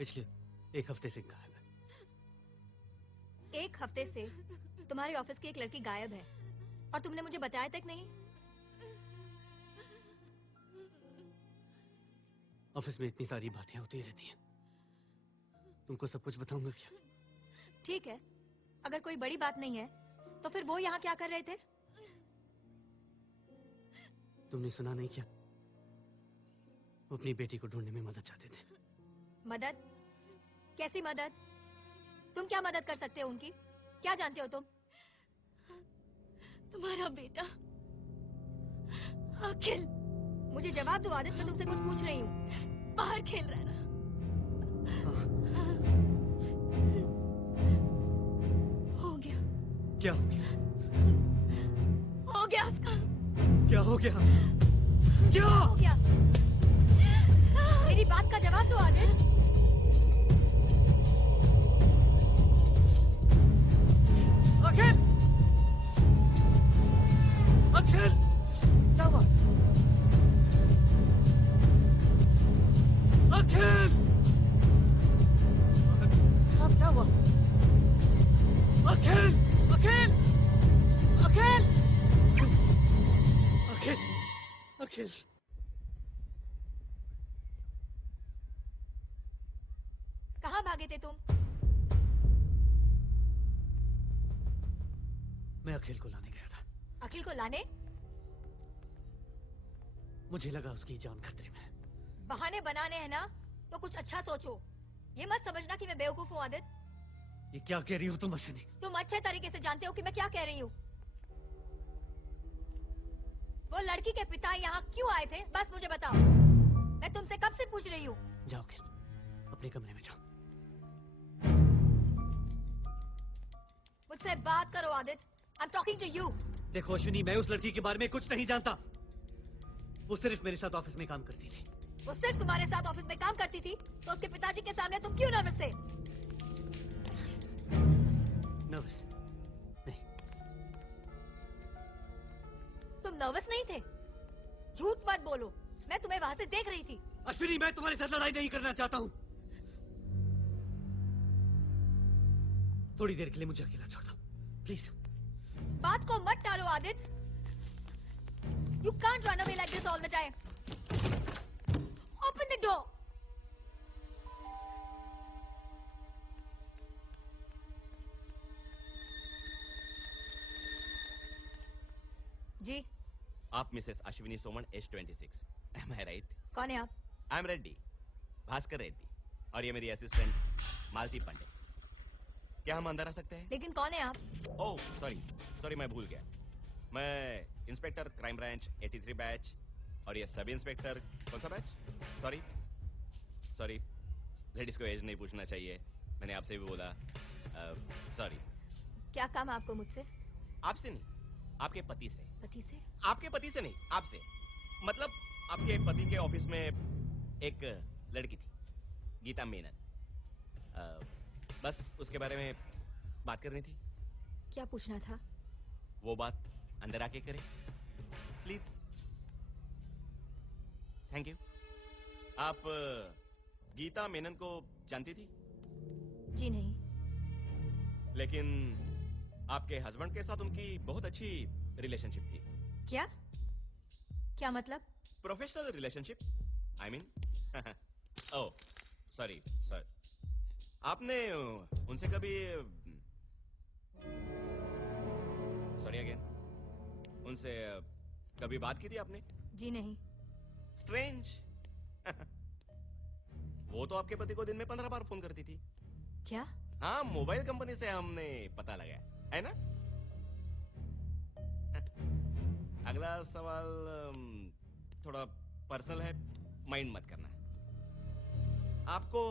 पिछले एक हफ्ते से गायब है। एक हफ्ते से तुम्हारे ऑफिस की एक लड़की गायब है और तुमने मुझे बताया तक नहीं? ऑफिस में इतनी सारी बातें होती रहती हैं, तुमको सब कुछ बताऊंगा क्या? ठीक है, अगर कोई बड़ी बात नहीं है तो फिर वो यहाँ क्या कर रहे थे? तुमने सुना नहीं क्या? वो अपनी बेटी को ढूंढने में मदद चाहते थे। मदद? कैसी मदद? तुम क्या मदद कर सकते हो उनकी? क्या जानते हो तुम? तुम्हारा बेटा अखिल। मुझे जवाब दो आदित्य, मैं तुमसे कुछ पूछ रही हूँ। बाहर खेल रहा है ना? हो गया। क्या हो गया? हो गया उसका। क्या हो गया? क्या हो गया? मेरी बात का जवाब दो आदित्य। अखिल! अखिल! क्या हुआ? अखिल! अब क्या हुआ? अखिल! अखिल! अखिल! अखिल! अखिल! कहाँ भागे थे तुम? मैं अखिल को लाने गया था। अखिल को लाने? मुझे लगा उसकी जान खतरे में। बहाने बनाने हैं ना तो कुछ अच्छा सोचो। ये मत समझना कि मैं बेवकूफ हूँ आदित्य। ये क्या कह रही हो तुम अश्विनी? तुम अच्छे तरीके से जानते हो कि मैं क्या कह रही हूँ। वो लड़की के पिता यहाँ क्यों आए थे, बस मुझे बताओ। मैं तुमसे कब से पूछ रही हूँ। जाओ अखिल, अपने कमरे में जाओ। मुझसे बात करो Aditya. I'm talking to you. देखो अश्विनी, मैं उस लड़की के बारे में कुछ नहीं जानता। वो सिर्फ मेरे साथ ऑफिस में काम करती थी। वो सिर्फ तुम्हारे साथ ऑफिस में काम करती थी तो उसके पिताजी के सामने तुम क्यों नर्वस थे? नर्वस नहीं। तुम नर्वस नहीं थे? झूठ मत बोलो, मैं तुम्हें वहां से देख रही थी। अश्विनी, मैं तुम्हारे साथ लड़ाई नहीं करना चाहता हूँ। थोड़ी देर के लिए मुझे अकेला छोड़ दो, प्लीज। बात को मत टालो Aditya. You can't run away like this all the time. Open the door. जी। आप Mrs Ashwini Soman age 26। Am I right? कौन है आप? I'm रेड्डी, भास्कर रेड्डी, और ये मेरी असिस्टेंट मालती पांडे। क्या हम अंदर आ सकते हैं? लेकिन कौन है आप? ओह सॉरी मैं भूल गया। मैं इंस्पेक्टर क्राइम ब्रांच 83 बैच, और ये सब इंस्पेक्टर कौन सा बैच? सॉरी लेडीज को एज नहीं पूछना चाहिए, मैंने आपसे भी बोला। सॉरी। क्या काम है आपको मुझसे? आपसे नहीं, आपके पति से। पति से? आपके पति से नहीं, आपसे। मतलब आपके पति के ऑफिस में एक लड़की थी, गीता मेनन। बस उसके बारे में बात करनी थी। क्या पूछना था? वो बात अंदर आके करें प्लीज। Thank you. आप गीता मेनन को जानती थी? जी नहीं। लेकिन आपके हस्बैंड के साथ उनकी बहुत अच्छी रिलेशनशिप थी। क्या? क्या मतलब? Professional relationship, I mean. Oh sorry sir, आपने उनसे कभी, सॉरी अगेन, उनसे कभी बात की थी आपने? जी नहीं। स्ट्रेंज। वो तो आपके पति को दिन में 15 बार फोन करती थी। क्या? हाँ, मोबाइल कंपनी से हमने पता लगाया है ना। अगला सवाल थोड़ा पर्सनल है, माइंड मत करना। आपको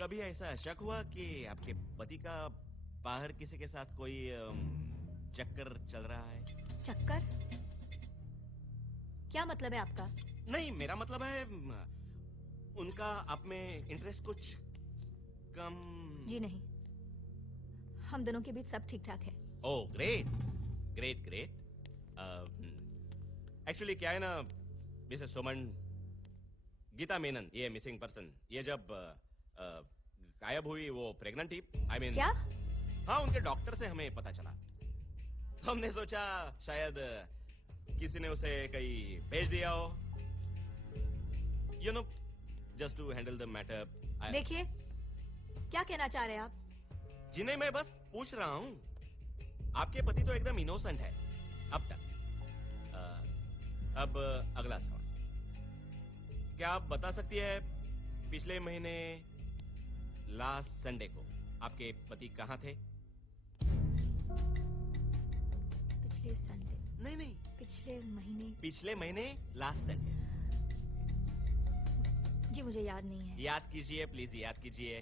कभी ऐसा शक हुआ कि आपके पति का बाहर किसी के साथ कोई चक्कर चल रहा है? चक्कर? क्या मतलब है आपका? नहीं, मेरा मतलब है उनका आप में इंटरेस्ट कुछ कम। जी नहीं, हम दोनों के बीच सब ठीक ठाक है। Oh great great great. Actually क्या है ना मिसेस सोमन, गीता मेनन, ये मिसिंग पर्सन, ये जब गायब हुई वो प्रेग्नेंट थी। आई मीन क्या? हाँ, उनके डॉक्टर से हमें पता चला। हमने सोचा शायद किसी ने उसे कहीं भेज दिया हो, you know, just to handle the matter. देखिए, क्या कहना चाह रहे हैं आप? जिन्हें मैं बस पूछ रहा हूँ। आपके पति तो एकदम इनोसेंट है अब तक। अब अगला सवाल, क्या आप बता सकती है पिछले महीने लास्ट संडे को आपके पति कहाँ थे? पिछले संडे? नहीं, पिछले महीने लास्ट संडे। जी मुझे याद नहीं है। याद कीजिए प्लीज, याद कीजिए।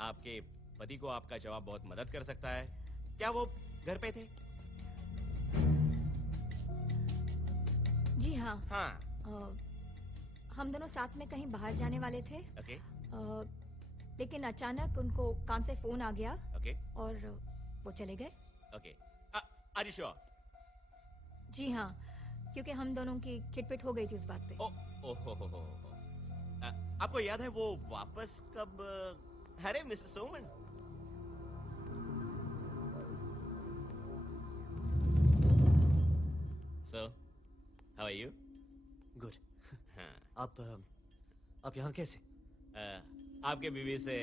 आपके पति को आपका जवाब बहुत मदद कर सकता है। क्या वो घर पे थे? जी हाँ। हाँ। हम दोनों साथ में कहीं बाहर जाने वाले थे। ओके। लेकिन अचानक उनको काम से फोन आ गया। ओके। और वो चले गए। ओके। Are you sure? जी हाँ, क्योंकि हम दोनों की खिटपिट हो गई थी उस बात पे। ओहो। आपको याद है वो वापस कब? अरे mister Soman, So, how are you? Good. हाँ। आप यहाँ कैसे? आपके बीवी से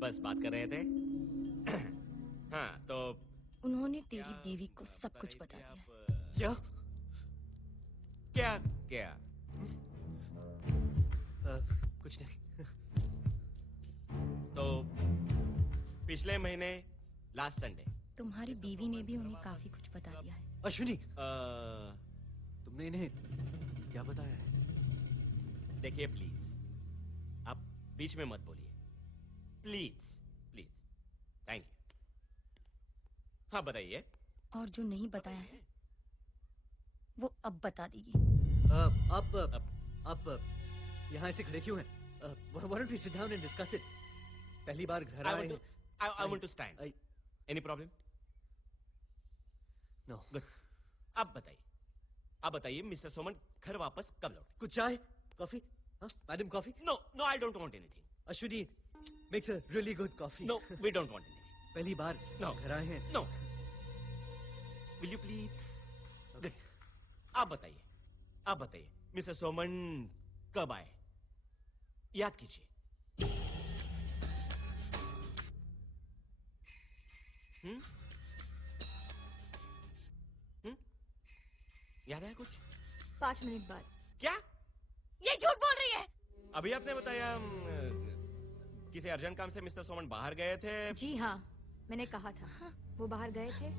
बस बात कर रहे थे। हाँ, तो उन्होंने तेरी बीवी को सब कुछ बता दिया है। क्या? कुछ नहीं। तो पिछले महीने लास्ट संडे तुम्हारी बीवी ने भी उन्हें काफी कुछ बता दिया है। अश्विनी, तुमने इन्हें क्या बताया है? देखिए प्लीज, आप बीच में मत बोलिए, प्लीज। Thank you. हाँ बताइए। और जो नहीं बताया है वो अब बता देगी। आप यहाँ ऐसे खड़े क्यों हैं? Why don't we sit down and discuss it? पहली बार घर आए हैं। I want to stand. Any problem? No. Good. आप बताइए मिस्टर सोमन घर वापस कब लौटे? कुछ चाय, coffee? Madam coffee? No, I don't want anything. Ashwini makes a really good coffee. No, we don't want anything. पहली बार घर आए हैं। No. Will you please? Good. आप बताइए मिस्टर सोमन कब आए? याद कीजिए। याद है कुछ? 5 मिनट बाद। क्या? ये झूठ बोल रही है। अभी आपने बताया किसी अर्जेंट काम से मिस्टर सोमन बाहर गए थे। जी हाँ, मैंने कहा था वो बाहर गए थे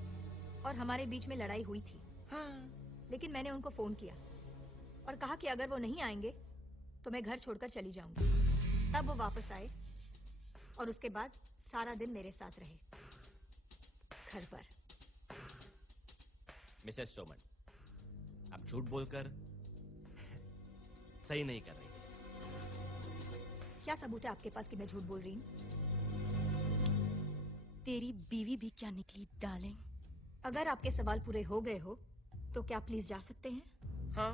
और हमारे बीच में लड़ाई हुई थी। हाँ। लेकिन मैंने उनको फोन किया और कहा कि अगर वो नहीं आएंगे तो मैं घर छोड़कर चली जाऊंगी। तब वो वापस आए और उसके बाद सारा दिन मेरे साथ रहे घर पर। मिसेस सोमन, आप झूठ बोलकर सही नहीं कर रही। क्या सबूत है आपके पास कि मैं झूठ बोल रही हूँ? तेरी बीवी भी क्या निकली डार्लिंग? अगर आपके सवाल पूरे हो गए हो तो क्या प्लीज जा सकते हैं? हाँ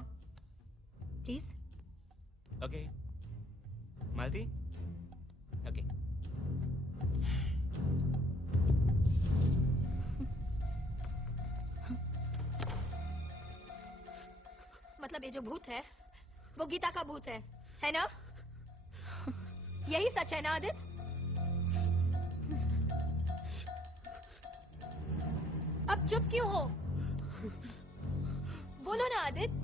प्लीज। Okay Malti, okay. मतलब ये जो भूत है वो गीता का भूत है ना? यही सच है ना आदित्य? अब चुप क्यों हो? बोलो ना आदित्य।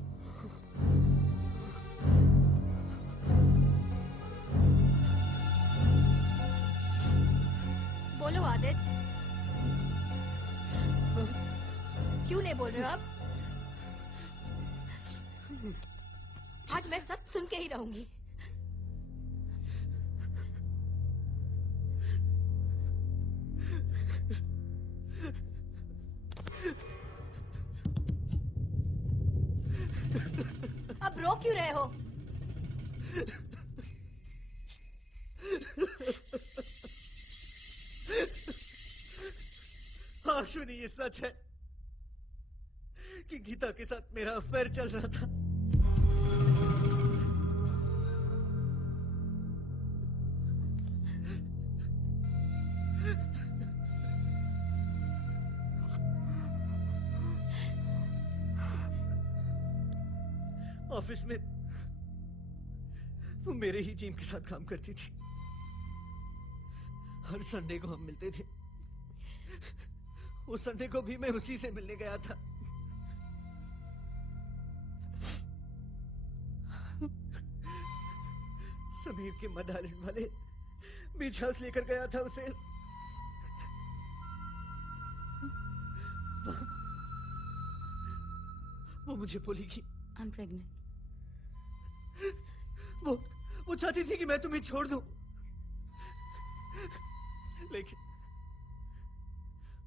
बोलो आदित्य। क्यों नहीं बोल रहे हो अब? आज मैं सब सुन के ही रहूंगी। अब रो क्यों रहे हो? अश्विनी, ये सच है कि गीता के साथ मेरा अफेयर चल रहा था। ऑफिस में वो मेरे ही टीम के साथ काम करती थी। हर संडे को हम मिलते थे। उस संडे को भी मैं उसी से मिलने गया था। समीर के मड आइलैंड वाले बीच हाउस लेकर गया था उसे। वो मुझे बोली कि आई एम प्रेग्नेंट। वो चाहती थी कि मैं तुम्हें छोड़ दूं, लेकिन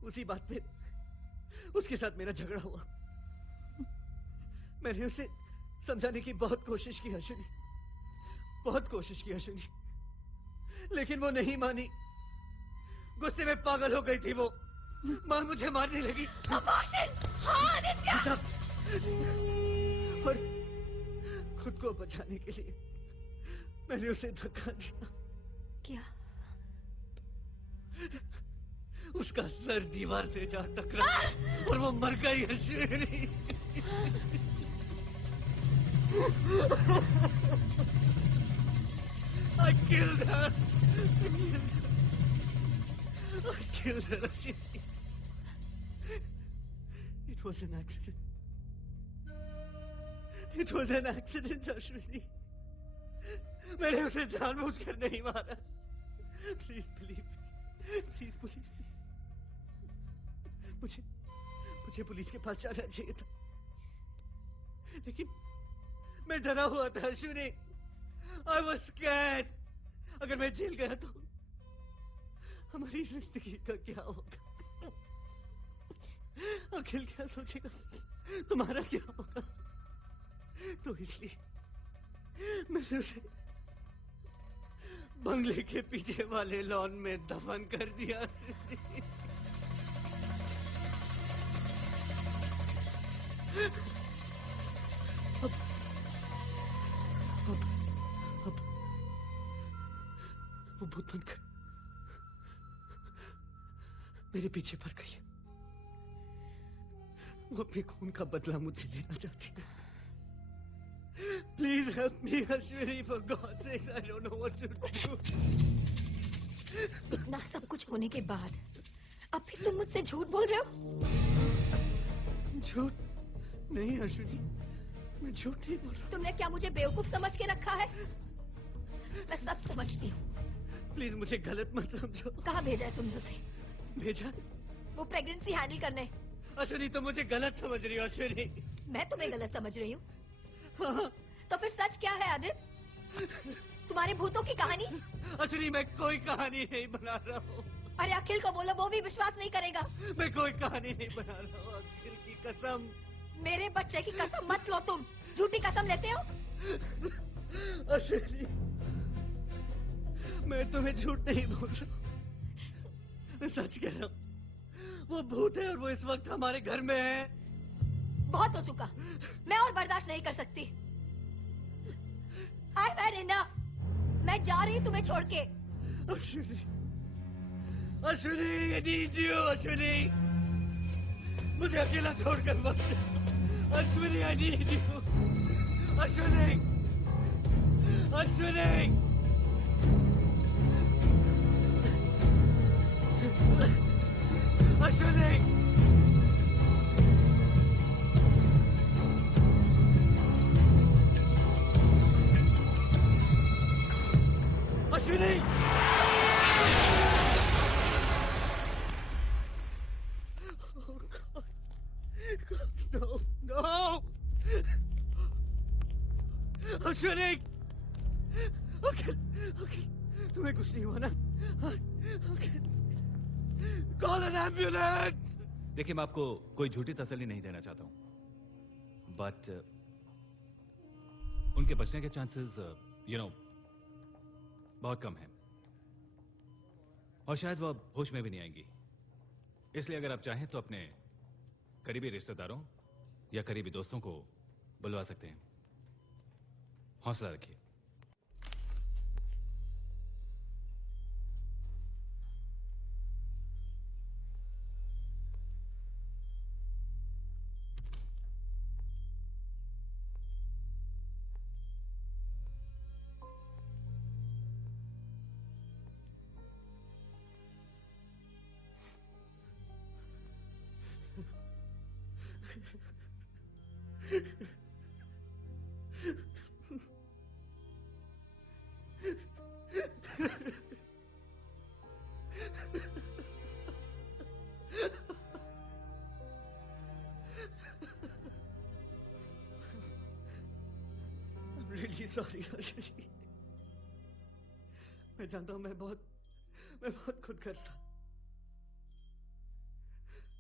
उसी बात पे उसके साथ मेरा झगड़ा हुआ। मैंने उसे समझाने की बहुत कोशिश की अश्विनी, बहुत कोशिश की अश्विनी, लेकिन वो नहीं मानी। गुस्से में पागल हो गई थी वो। मां मुझे मारने लगी। और खुद को बचाने के लिए मैंने उसे धक्का दिया। क्या? उसका सर दीवार से जा टकरा और वो मर गई। Ashwini, I killed her. I killed her, Ashwini. It was an accident. It was an accident, Ashwini. मैंने उसे जानबूझकर नहीं मारा। Please believe me. Please believe me. मुझे पुलिस के पास जाना चाहिए था, लेकिन मैं डरा हुआ था अश्विनी। I was scared. अगर मैं जेल गया तो हमारी जिंदगी का क्या होगा? अखिल क्या सोचेगा? तुम्हारा क्या होगा? तो इसलिए मैंने उसे बंगले के पीछे वाले लॉन में दफन कर दिया। अब वो भूत बनकर मेरे पीछे पड़ गई है। वो अपने खून का बदला मुझसे लेना चाहती है। Please help me, Ashwini, for God's sake. I don't know what to do. इतना सब कुछ होने के बाद अब भी तुम मुझसे झूठ बोल रहे हो? झूठ नहीं अश्विनी, मैं झूठ नहीं बोल रहा। तुमने क्या मुझे बेवकूफ समझ के रखा है? मैं सब समझती हूँ। प्लीज मुझे गलत मत समझो। कहाँ भेजा है तुमने उसे? भेजा? वो प्रेगनेंसी हैंडल करने। अश्विनी तुम मुझे गलत समझ रही हो। अश्विनी मैं तुम्हें गलत समझ रही हूँ? हाँ। तो फिर सच क्या है आदित्य? तुम्हारे भूतों की कहानी? अश्विनी मैं कोई कहानी नहीं बना रहा हूँ। अरे अखिल को बोलो, वो भी विश्वास नहीं करेगा। मैं कोई कहानी नहीं बना रहा हूँ। अखिल की कसम। मेरे बच्चे की कसम मत लो तुम। झूठी कसम लेते हो? अश्विनी मैं तुम्हें झूठ नहीं बोल रहा, मैं सच कह रहा हूँ। वो भूत है और वो इस वक्त हमारे घर में है। बहुत हो चुका, मैं और बर्दाश्त नहीं कर सकती। I've had enough. मैं जा रही हूँ तुम्हें छोड़ के। Ashwini, Ashwini, I need you, Ashwini, मुझे अकेला छोड़कर मत जाओ। Ashwini, I need you, Ashwini, Ashwini, Ashwini, Ashwini, oh God, no, no, Ashwini, अखिल, अखिल, तुम्हें कुछ नहीं हुआ ना? अखिल, कॉल एन एम्बुलेंस। देखिए मैं आपको कोई झूठी तसल्ली नहीं देना चाहता हूं, बट उनके बचने के चांसेस बहुत कम हैं और शायद वो अब होश में भी नहीं आएंगी। इसलिए अगर आप चाहें तो अपने करीबी रिश्तेदारों या करीबी दोस्तों को बुलवा सकते हैं। हौसला रखिए। really sorry, Ashwini. मैं जानता हूँ मैं बहुत खुदगर्ज था।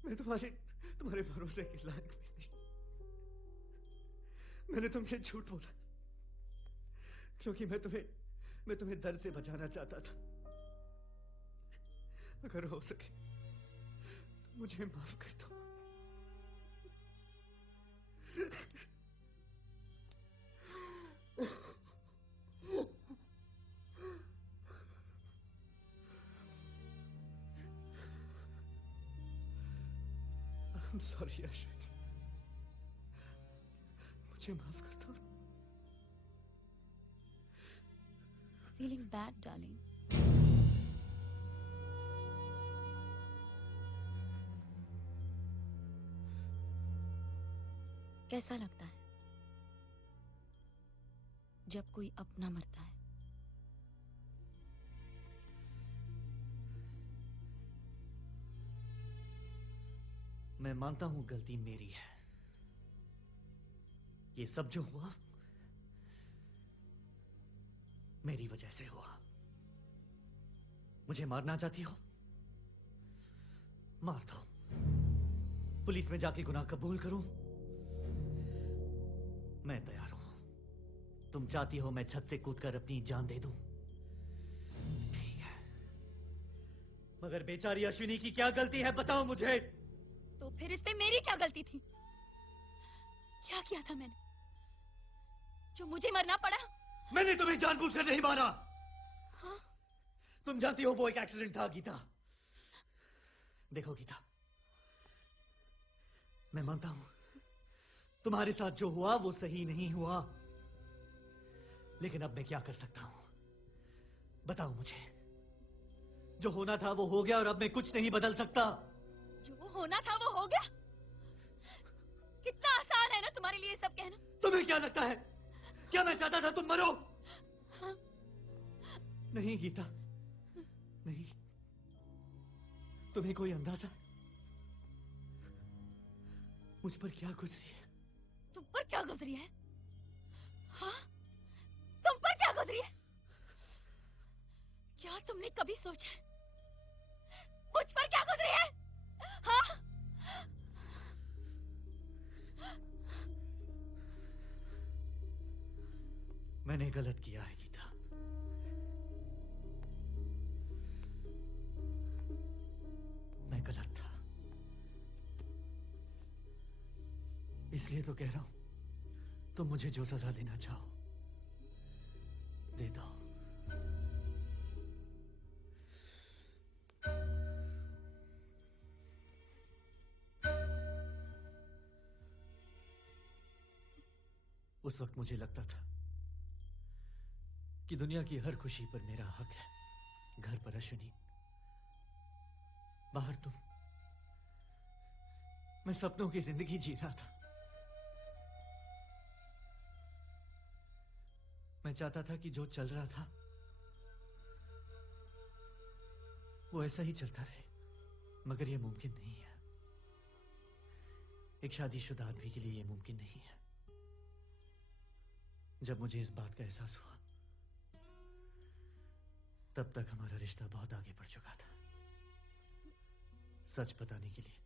मैं तुम्हारे भरोसे के लायक भी नहीं। मैंने तुमसे झूठ बोला क्योंकि मैं तुम्हें दर्द से बचाना चाहता था। अगर हो सके तो मुझे माफ कर दो। I'm sorry, Ashwini. मुझे माफ कर दो। Feeling bad, darling. कैसा लगता है जब कोई अपना मरता है? मैं मानता हूं गलती मेरी है। ये सब जो हुआ मेरी वजह से हुआ। मुझे मारना चाहती हो? मार दो। पुलिस में जाके गुनाह कबूल करूं? मैं तैयार हूं। तुम चाहती हो मैं छत से कूदकर अपनी जान दे दूं? ठीक है। मगर बेचारी अश्विनी की क्या गलती है बताओ मुझे। तो फिर इसमें मेरी क्या गलती थी? क्या किया था मैंने जो मुझे मरना पड़ा? मैंने तुम्हें जानबूझकर नहीं मारा। हाँ? तुम जानती हो वो एक एक्सीडेंट था गीता। देखो गीता, मैं मानता हूं तुम्हारे साथ जो हुआ वो सही नहीं हुआ, लेकिन अब मैं क्या कर सकता हूं बताओ मुझे। जो होना था वो हो गया और अब मैं कुछ नहीं बदल सकता। जो होना था वो हो गया? कितना आसान है ना तुम्हारे लिए सब कहना। तुम्हें क्या लगता है क्या मैं चाहता था तुम मरो? हाँ? नहीं गीता, नहीं। तुम्हें कोई अंदाजा मुझ पर क्या गुजरी है? तुम पर क्या गुजरी है? हाँ? तुम पर क्या गुजरी है? क्या तुमने कभी सोचा मुझ पर क्या गुजरी है? हाँ? मैंने गलत किया है गीता। मैं गलत था, इसलिए तो कह रहा हूं तुम मुझे जो सजा देना चाहो दे दो। उस वक्त मुझे लगता था कि दुनिया की हर खुशी पर मेरा हक है। घर पर अश्विनी, बाहर तुम। मैं सपनों की जिंदगी जी रहा था। मैं चाहता था कि जो चल रहा था वो ऐसा ही चलता रहे, मगर यह मुमकिन नहीं है। एक शादीशुदा आदमी के लिए यह मुमकिन नहीं है। जब मुझे इस बात का एहसास हुआ तब तक हमारा रिश्ता बहुत आगे बढ़ चुका था। सच बताने के लिए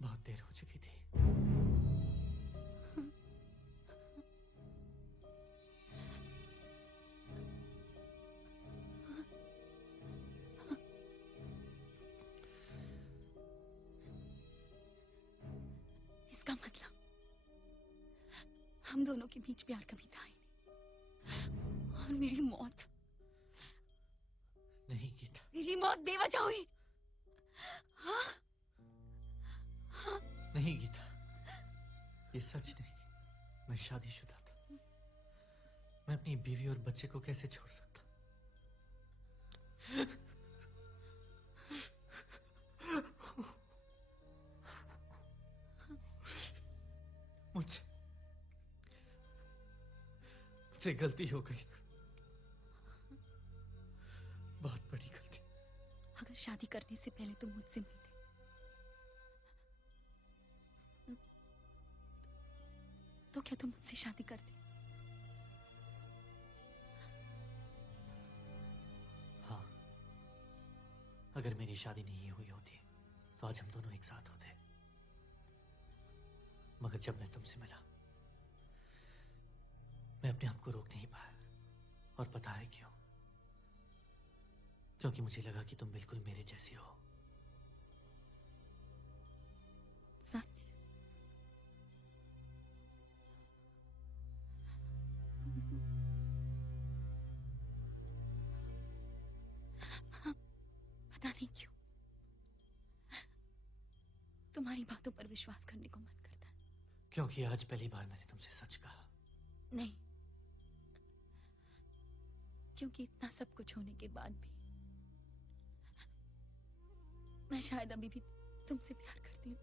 बहुत देर हो चुकी थी। इसका मतलब हम दोनों के बीच प्यार कभी था ही नहीं, और मेरी मौत नहीं गीता, मेरी मौत बेवजह हुई। हाँ? हाँ? नहीं गीता, ये सच नहीं। मैं शादीशुदा था। मैं अपनी बीवी और बच्चे को कैसे छोड़ सकता? मुझसे गलती हो गई, बहुत बड़ी गलती। अगर शादी करने से पहले तुम मुझसे मिलते तो क्या तुम मुझसे शादी करते? हाँ, अगर मेरी शादी नहीं हुई होती तो आज हम दोनों एक साथ होते। मगर जब मैं तुमसे मिला मैं अपने आप को रोक नहीं पाया। और पता है क्यों? क्योंकि मुझे लगा कि तुम बिल्कुल मेरे जैसी हो। सच? पता नहीं क्यों तुम्हारी बातों पर विश्वास करने को मन करता है। क्योंकि आज पहली बार मैंने तुमसे सच कहा। नहीं, क्योंकि इतना सब कुछ होने के बाद भी मैं शायद अभी भी तुमसे प्यार करती हूँ।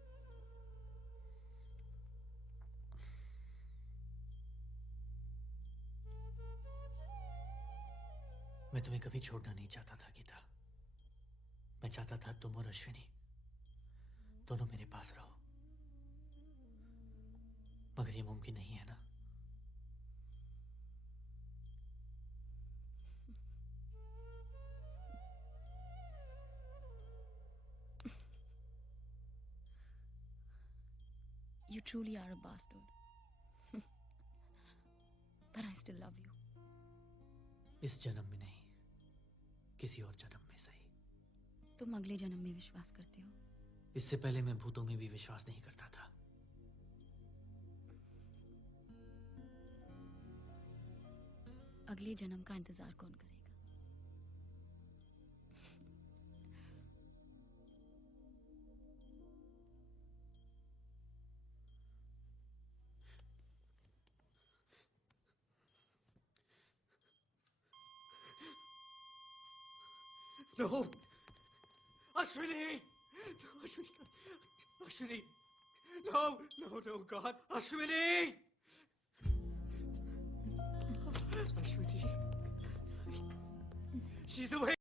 मैं तुम्हें कभी छोड़ना नहीं चाहता था गीता। मैं चाहता था तुम और अश्विनी दोनों मेरे पास रहो। मगर ये मुमकिन नहीं है ना। You truly are a bastard. But I still love you. इस जन्म में नहीं, किसी और जन्म में सही। तुम अगले जन्म में विश्वास करते हो? इससे पहले मैं भूतों में भी विश्वास नहीं करता था। अगले जन्म का इंतजार कौन करेगा? No! Ashwini! No, Ashwini! Ashwini! No! No, no, God! Ashwini! Ashwini! She's away!